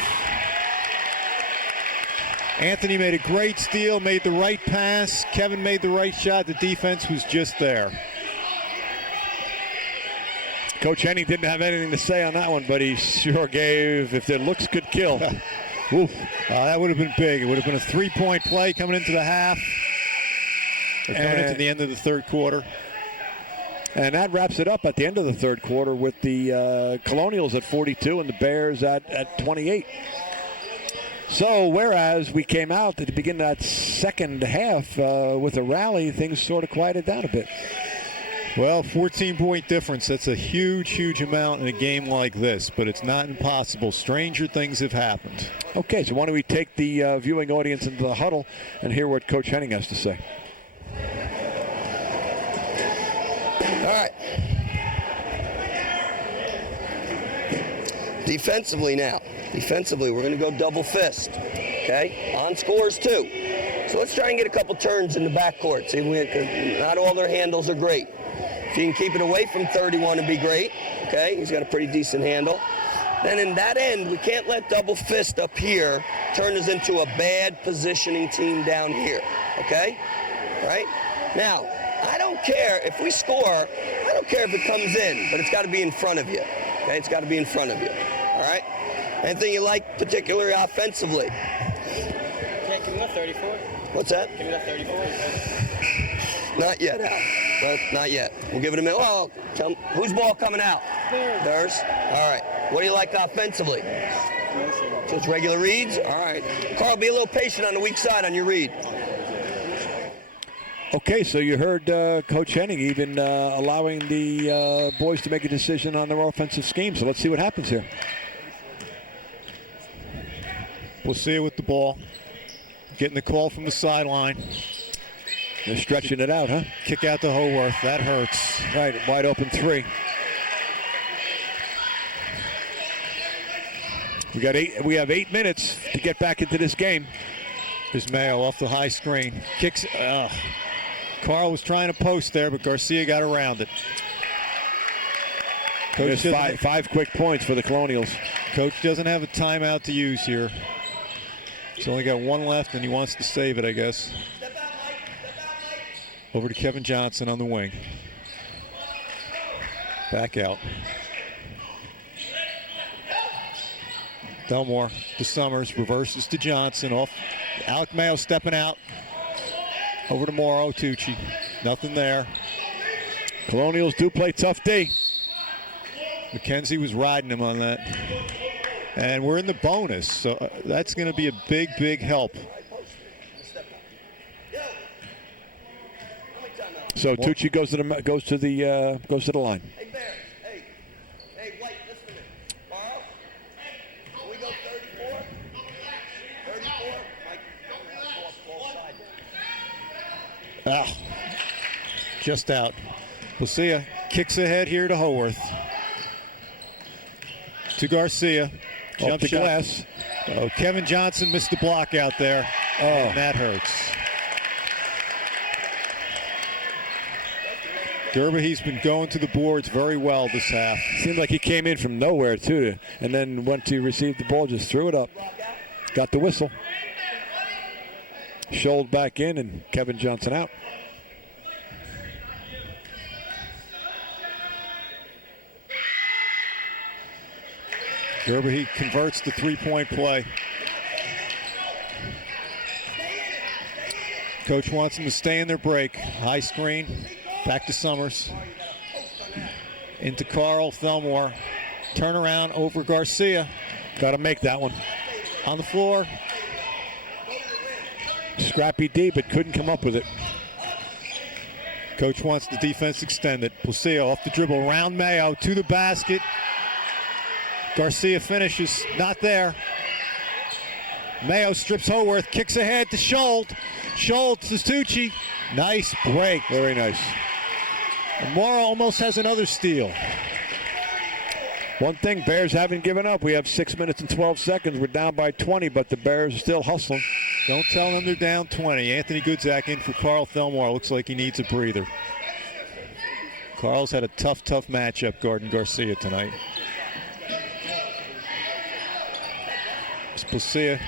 Anthony made a great steal, made the right pass. Kevin made the right shot. The defense was just there. Coach Henning didn't have anything to say on that one, but he sure gave, if the looks could kill. Oof. That would have been big. It would have been a three-point play coming into the half. Or coming into the end of the third quarter. And that wraps it up at the end of the third quarter with the Colonials at 42 and the Bears at 28. So, whereas we came out at the beginning of that second half with a rally, things sort of quieted down a bit. Well, 14-point difference. That's a huge, huge amount in a game like this, but it's not impossible. Stranger things have happened. Okay, so why don't we take the viewing audience into the huddle and hear what Coach Henning has to say. All right. Defensively now. Defensively, we're going to go double fist. Okay? On scores, too. So let's try and get a couple turns in the backcourt. See, not all their handles are great. If you can keep it away from 31, it'd be great. Okay, he's got a pretty decent handle. Then in that end, we can't let double fist up here turn us into a bad positioning team down here. Okay? Right? Now, I don't care if we score. I don't care if it comes in, but it's got to be in front of you. Okay? It's got to be in front of you. All right? Anything you like particularly offensively? Yeah, can we go 34? What's that? Can we go 34? Not yet, Al. Not yet. We'll give it a minute. Oh, whose ball coming out? Theirs. All right. What do you like offensively? Just regular reads? All right. Carl, be a little patient on the weak side on your read. Okay, so you heard Coach Henning even allowing the boys to make a decision on their offensive scheme. So let's see what happens here. We'll see it with the ball. Getting the call from the sideline. They're stretching it out, huh? Kick out to Haworth. That hurts. Right, wide open three. We have 8 minutes to get back into this game. There's Mayo off the high screen. Kicks. Carl was trying to post there, but Garcia got around it. There's five quick points for the Colonials. Coach doesn't have a timeout to use here. He's only got one left, and he wants to save it, I guess. Over to Kevin Johnson on the wing. Back out. Delmore to Summers, reverses to Johnson. Off. Alec Mayo stepping out. Over to Morrow, Tucci. Nothing there. Colonials do play tough D. McKenzie was riding him on that. And we're in the bonus, so that's going to be a big, big help. So Tucci goes to the line. Hey, Bear. Hey, White, listen to me. Carl, can we go 34? 34? Mike, Ah, just out. Lucia kicks ahead here to Haworth. To Garcia. Jump the shot. glass. Oh, Kevin Johnson missed the block out there. Oh, and that hurts. Gerber, he's been going to the boards very well this half. Seemed like he came in from nowhere, too, and then went to receive the ball, just threw it up. Got the whistle. Scholled back in, and Kevin Johnson out. Gerber, he converts the three-point play. Coach wants them to stay in their break. High screen. Back to Summers. Into Carl Thelmore. Turnaround over Garcia. Got to make that one. On the floor. Scrappy D, but couldn't come up with it. Coach wants the defense extended. Placio off the dribble. Around Mayo to the basket. Garcia finishes. Not there. Mayo strips Haworth. Kicks ahead to Scholl. Scholl to Tucci. Nice break. Very nice. Morrow almost has another steal. One thing, Bears haven't given up. We have 6 minutes and 12 seconds. We're down by 20, but the Bears are still hustling. Don't tell them they're down 20. Anthony Goodzak in for Carl Thelmore. Looks like he needs a breather. Carl's had a tough matchup guarding Garcia tonight. Placia.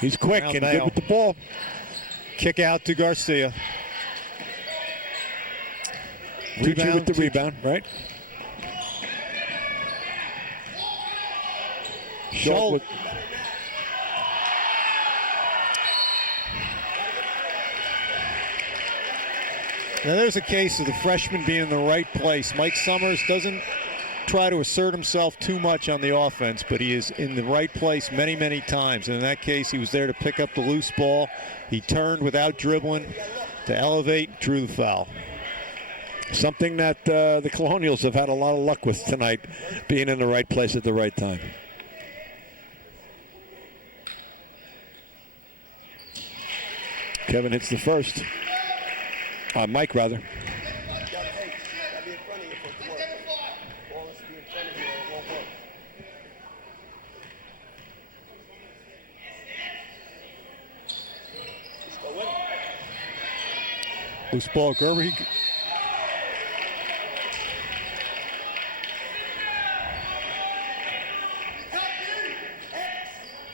He's quick and good with the ball. Kick out to Garcia. Tucci with the rebound, right? Scholl. With Now there's a case of the freshman being in the right place. Mike Summers doesn't try to assert himself too much on the offense, but he is in the right place many times. And in that case, he was there to pick up the loose ball. He turned without dribbling to elevate, drew the foul. Something that the Colonials have had a lot of luck with tonight, being in the right place at the right time. Kevin hits the first. Mike, rather. Loose ball, Gerber. Looks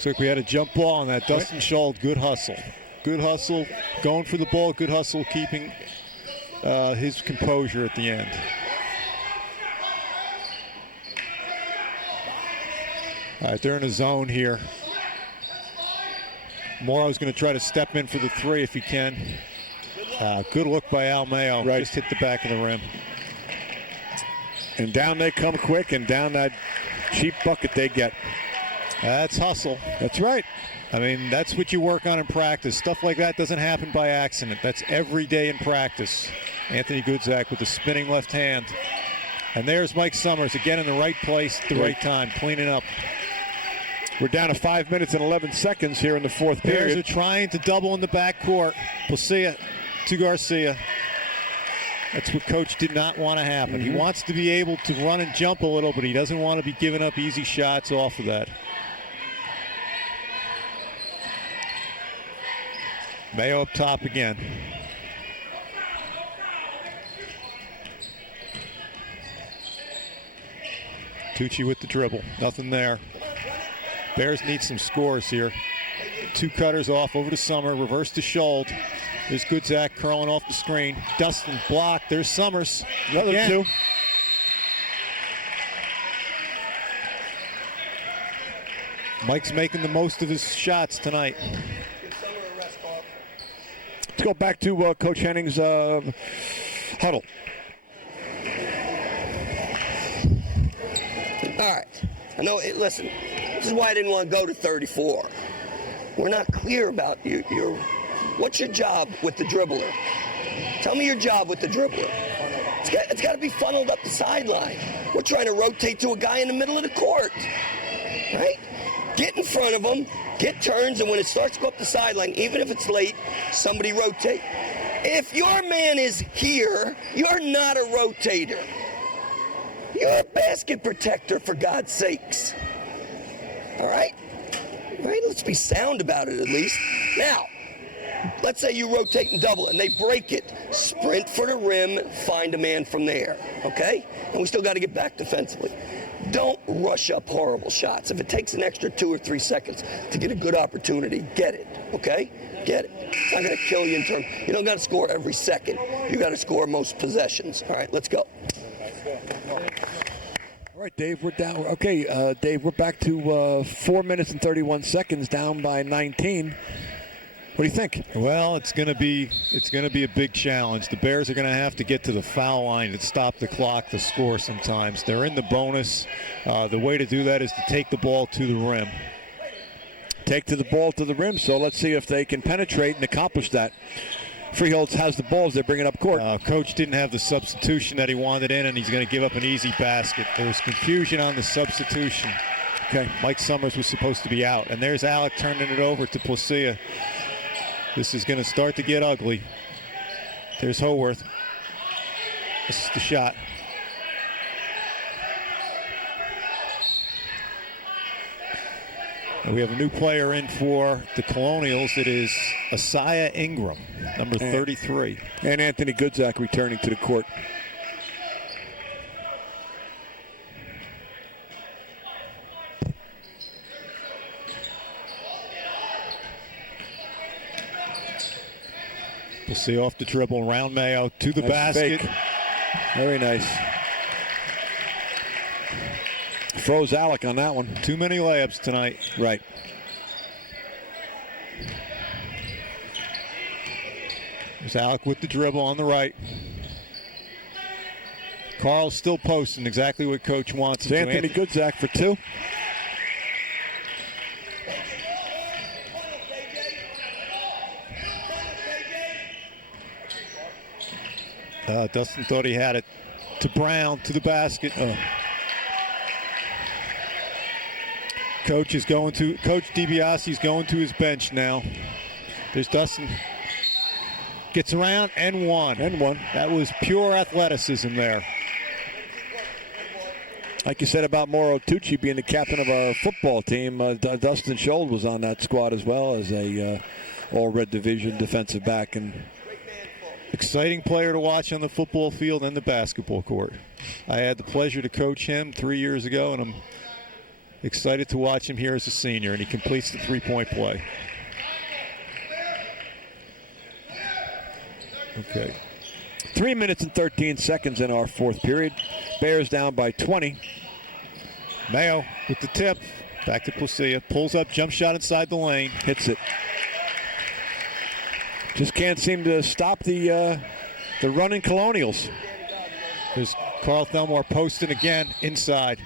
like we had a jump ball on that. Dustin Schuld, good hustle. Good hustle, going for the ball, good hustle, keeping his composure at the end. All right, they're in a zone here. Morrow's going to try to step in for the three if he can. Good look by Al Mayo. Right. Just hit the back of the rim. And down they come quick, and down that cheap bucket they get. That's hustle. That's right. I mean, that's what you work on in practice. Stuff like that doesn't happen by accident. That's every day in practice. Anthony Goodzak with the spinning left hand. And there's Mike Summers, again in the right place at the right time, cleaning up. We're down to 5 minutes and 11 seconds here in the fourth Bears period. are trying to double in the backcourt. Placia to Garcia. That's what Coach did not want to happen. He wants to be able to run and jump a little, but he doesn't want to be giving up easy shots off of that. Mayo up top again. Tucci with the dribble. Nothing there. Bears need some scores here. Two cutters off over to Summer. Reverse to Schuld. There's Goodzak curling off the screen. Dustin blocked. There's Summers. Another Again. two. Mike's making the most of his shots tonight. Let's go back to Coach Henning's huddle. All right. I know. Listen, this is why I didn't want to go to 34. We're not clear about what's your job with the dribbler? Tell me your job with the dribbler. It's got to be funneled up the sideline. We're trying to rotate to a guy in the middle of the court, right? Get in front of him, get turns, and when it starts to go up the sideline, even if it's late, somebody rotate. If your man is here, you're not a rotator. You're a basket protector, for God's sakes. All right? Right? Let's be sound about it at least. Now, let's say you rotate and double it, and they break it. Sprint for the rim, find a man from there, okay? And we still got to get back defensively. Don't rush up horrible shots. If it takes an extra 2 or 3 seconds to get a good opportunity, get it, okay? Get it. It's not going to kill you in terms. You don't got to score every second. You got to score most possessions. All right, let's go. All right, Dave, we're down. Okay, Dave, we're back to 4 minutes and 31 seconds, down by 19. What do you think? Well, it's going to be a big challenge. The Bears are going to have to get to the foul line to stop the clock to score sometimes. They're in the bonus. The way to do that is to take the ball to the rim. Take to the ball to the rim, so let's see if they can penetrate and accomplish that. Freehold has the balls. They're bringing up court. Coach didn't have the substitution that he wanted in, and he's going to give up an easy basket. There was confusion on the substitution. Okay, Mike Summers was supposed to be out, and there's Alec turning it over to Placia. This is going to start to get ugly. There's Howarth. This is the shot. And we have a new player in for the Colonials. It is Asaya Ingram, number 33. And Anthony Goodzak returning to the court. We'll see off the dribble around Mayo to the basket. Fake. Very nice. Froze Alec on that one. Too many layups tonight. Right. There's Alec with the dribble on the right. Carl's still posting exactly what Coach wants. It's Anthony Goodzak for two. Dustin thought he had it. To Brown, to the basket. Coach DiBiase's going to his bench now. There's Dustin. Gets around and one. That was pure athleticism there. Like you said about Mauro Tucci being the captain of our football team, Dustin Schuld was on that squad as well as a all-red division defensive back. And Exciting player to watch on the football field and the basketball court. I had the pleasure to coach him 3 years ago, and I'm excited to watch him here as a senior, and he completes the three-point play. Okay. 3 minutes and 13 seconds in our fourth period. Bears down by 20. Mayo with the tip. Back to Placia. Pulls up, jump shot inside the lane. Hits it. Just can't seem to stop the running Colonials. There's Carl Thelmore posting again inside.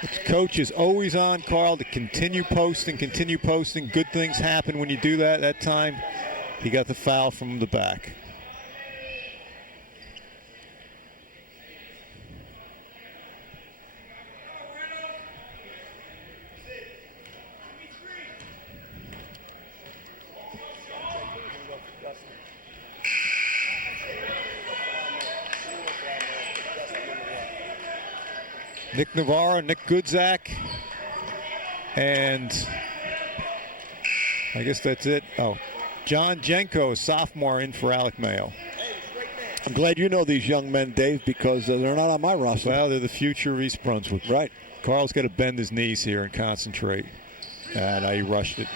The coach is always on Carl to continue posting. Good things happen when you do that. That time he got the foul from the back. Nick Navarro, Nick Goodzak, and I guess that's it. Oh, John Jenko, sophomore, in for Alec Mayo. I'm glad you know these young men, Dave, because they're not on my roster. Well, they're the future of East Brunswick. Right. Carl's got to bend his knees here and concentrate. And he rushed it.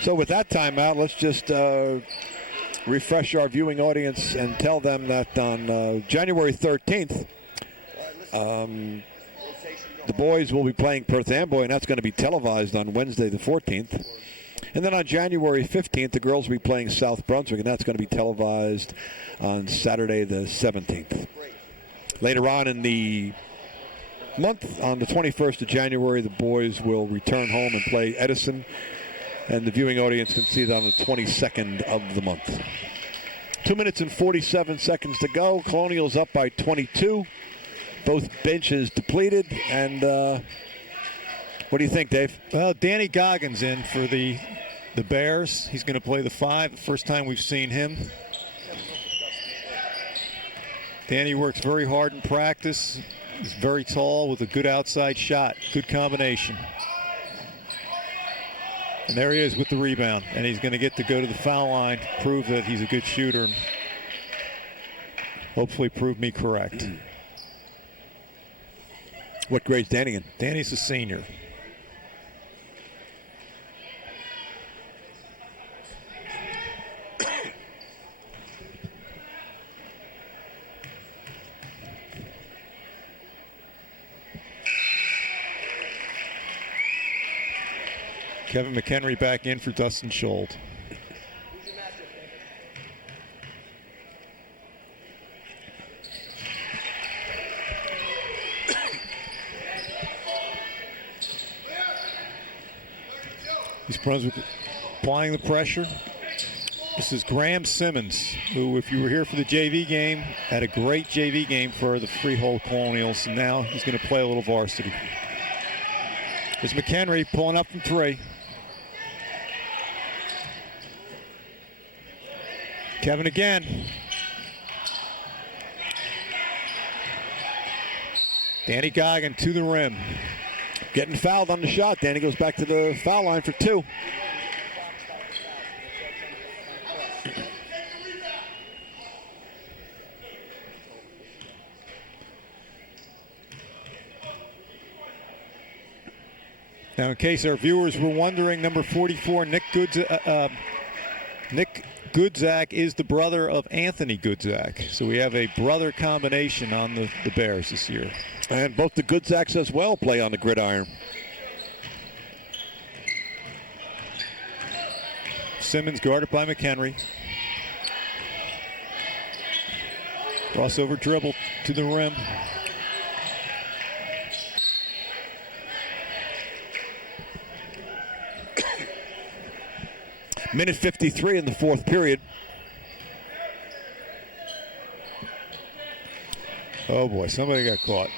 So with that timeout, let's just refresh our viewing audience and tell them that on January 13th, the boys will be playing Perth Amboy, and that's going to be televised on Wednesday the 14th. And then on January 15th, the girls will be playing South Brunswick, and that's going to be televised on Saturday the 17th. Later on in the month, on the 21st of January, the boys will return home and play Edison, and the viewing audience can see that on the 22nd of the month. 2 minutes and 47 seconds to go. Colonials up by 22. Both benches depleted. And what do you think, Dave? Well, Danny Goggins in for the Bears. He's going to play the 5. First time we've seen him. Danny works very hard in practice. He's very tall with a good outside shot. Good combination. And there he is with the rebound. And he's going to get to go to the foul line to prove that he's a good shooter. And hopefully prove me correct. What grade's Danny in? Danny's a senior. Kevin McHenry back in for Dustin Schold. East Brunswick applying the pressure. This is Graham Simmons, who, if you were here for the JV game, had a great JV game for the Freehold Colonials, and now he's going to play a little varsity. There's McHenry pulling up from 3. Kevin again. Danny Goggin to the rim. Getting fouled on the shot. Danny goes back to the foul line for 2. Now, in case our viewers were wondering, number 44, Nick Goodzak is the brother of Anthony Goodzak. So we have a brother combination on the Bears this year. And both the Goodzaks as well play on the gridiron. Simmons guarded by McHenry. Crossover dribble to the rim. Minute 53 in the fourth period. Oh boy, somebody got caught.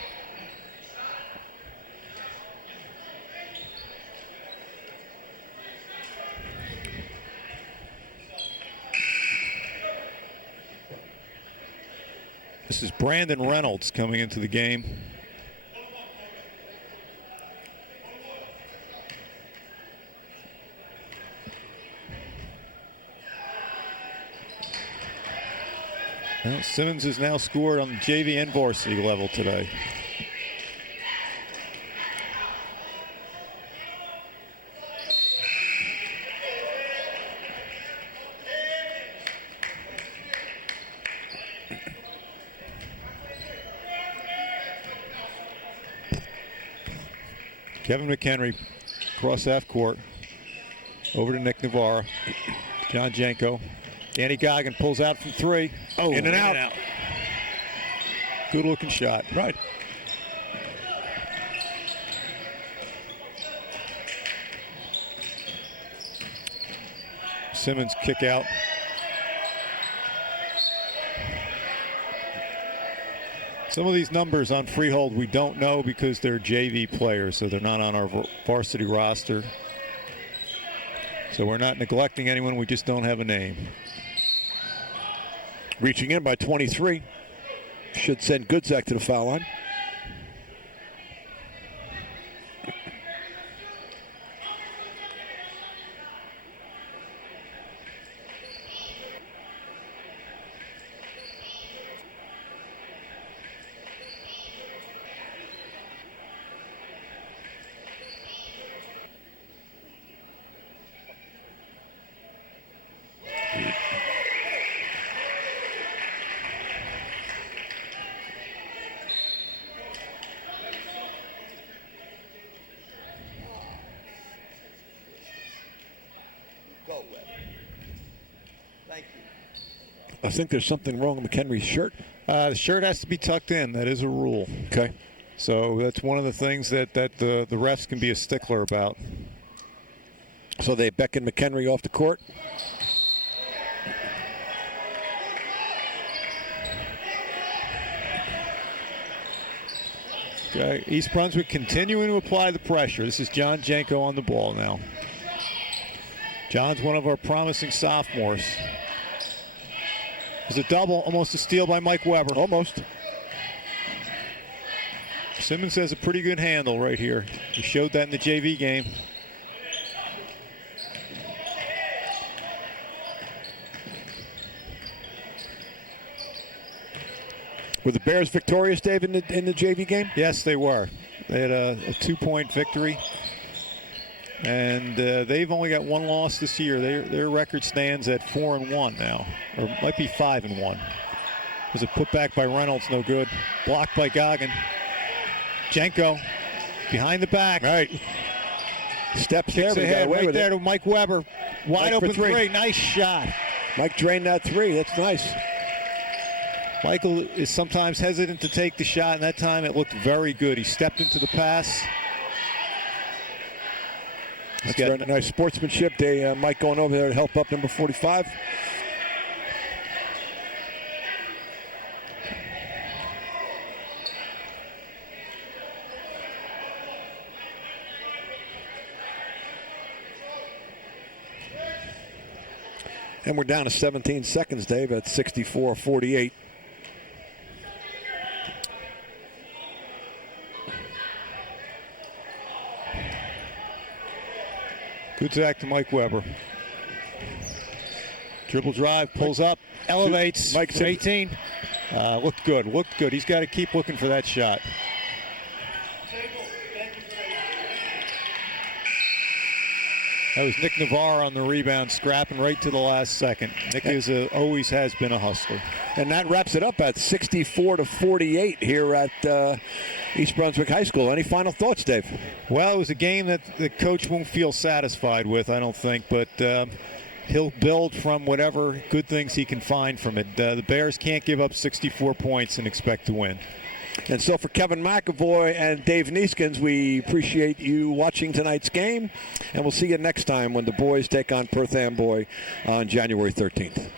This is Brandon Reynolds coming into the game. Simmons has now scored on the JV and varsity level today. Kevin McHenry, cross half court, over to Nick Navarro. John Janko. Danny Goggin pulls out from three. Oh, in and out. Good looking shot. Right. Simmons kick out. Some of these numbers on Freehold we don't know because they're JV players, so they're not on our varsity roster. So we're not neglecting anyone, we just don't have a name. Reaching in by 23. Should send Goodzak to the foul line. I think there's something wrong with McHenry's shirt. The shirt has to be tucked in. That is a rule. Okay. So that's one of the things that the refs can be a stickler about. So they beckon McHenry off the court. Okay. East Brunswick continuing to apply the pressure. This is John Janko on the ball now. John's one of our promising sophomores. There's a double, almost a steal by Mike Weber. Almost. Simmons has a pretty good handle right here. He showed that in the JV game. Were the Bears victorious, Dave, in the JV game? Yes, they were. They had a 2-point victory. And they've only got one loss this year. Their record stands at 4-1 now, or might be 5-1. There's a putback by Reynolds, no good. Blocked by Goggin. Janko behind the back. Right. Steps Kicks there, ahead right there to Mike Weber. Wide open three. Nice shot. Mike drained that three. That's nice. Michael is sometimes hesitant to take the shot, and that time it looked very good. He stepped into the pass. That's very nice sportsmanship. Mike going over there to help up number 45. And we're down to 17 seconds, Dave, at 64-48. Good attack to Mike Weber. Dribble drive, pulls up, elevates. Mike's 18. Looked good, looked good. He's got to keep looking for that shot. That was Nick Navarro on the rebound, scrapping right to the last second. Nick always has been a hustler. And that wraps it up at 64-48 here at East Brunswick High School. Any final thoughts, Dave? Well, it was a game that the coach won't feel satisfied with, I don't think, but he'll build from whatever good things he can find from it. The Bears can't give up 64 points and expect to win. And so for Kevin McEvoy and Dave Nieskens, we appreciate you watching tonight's game, and we'll see you next time when the boys take on Perth Amboy on January 13th.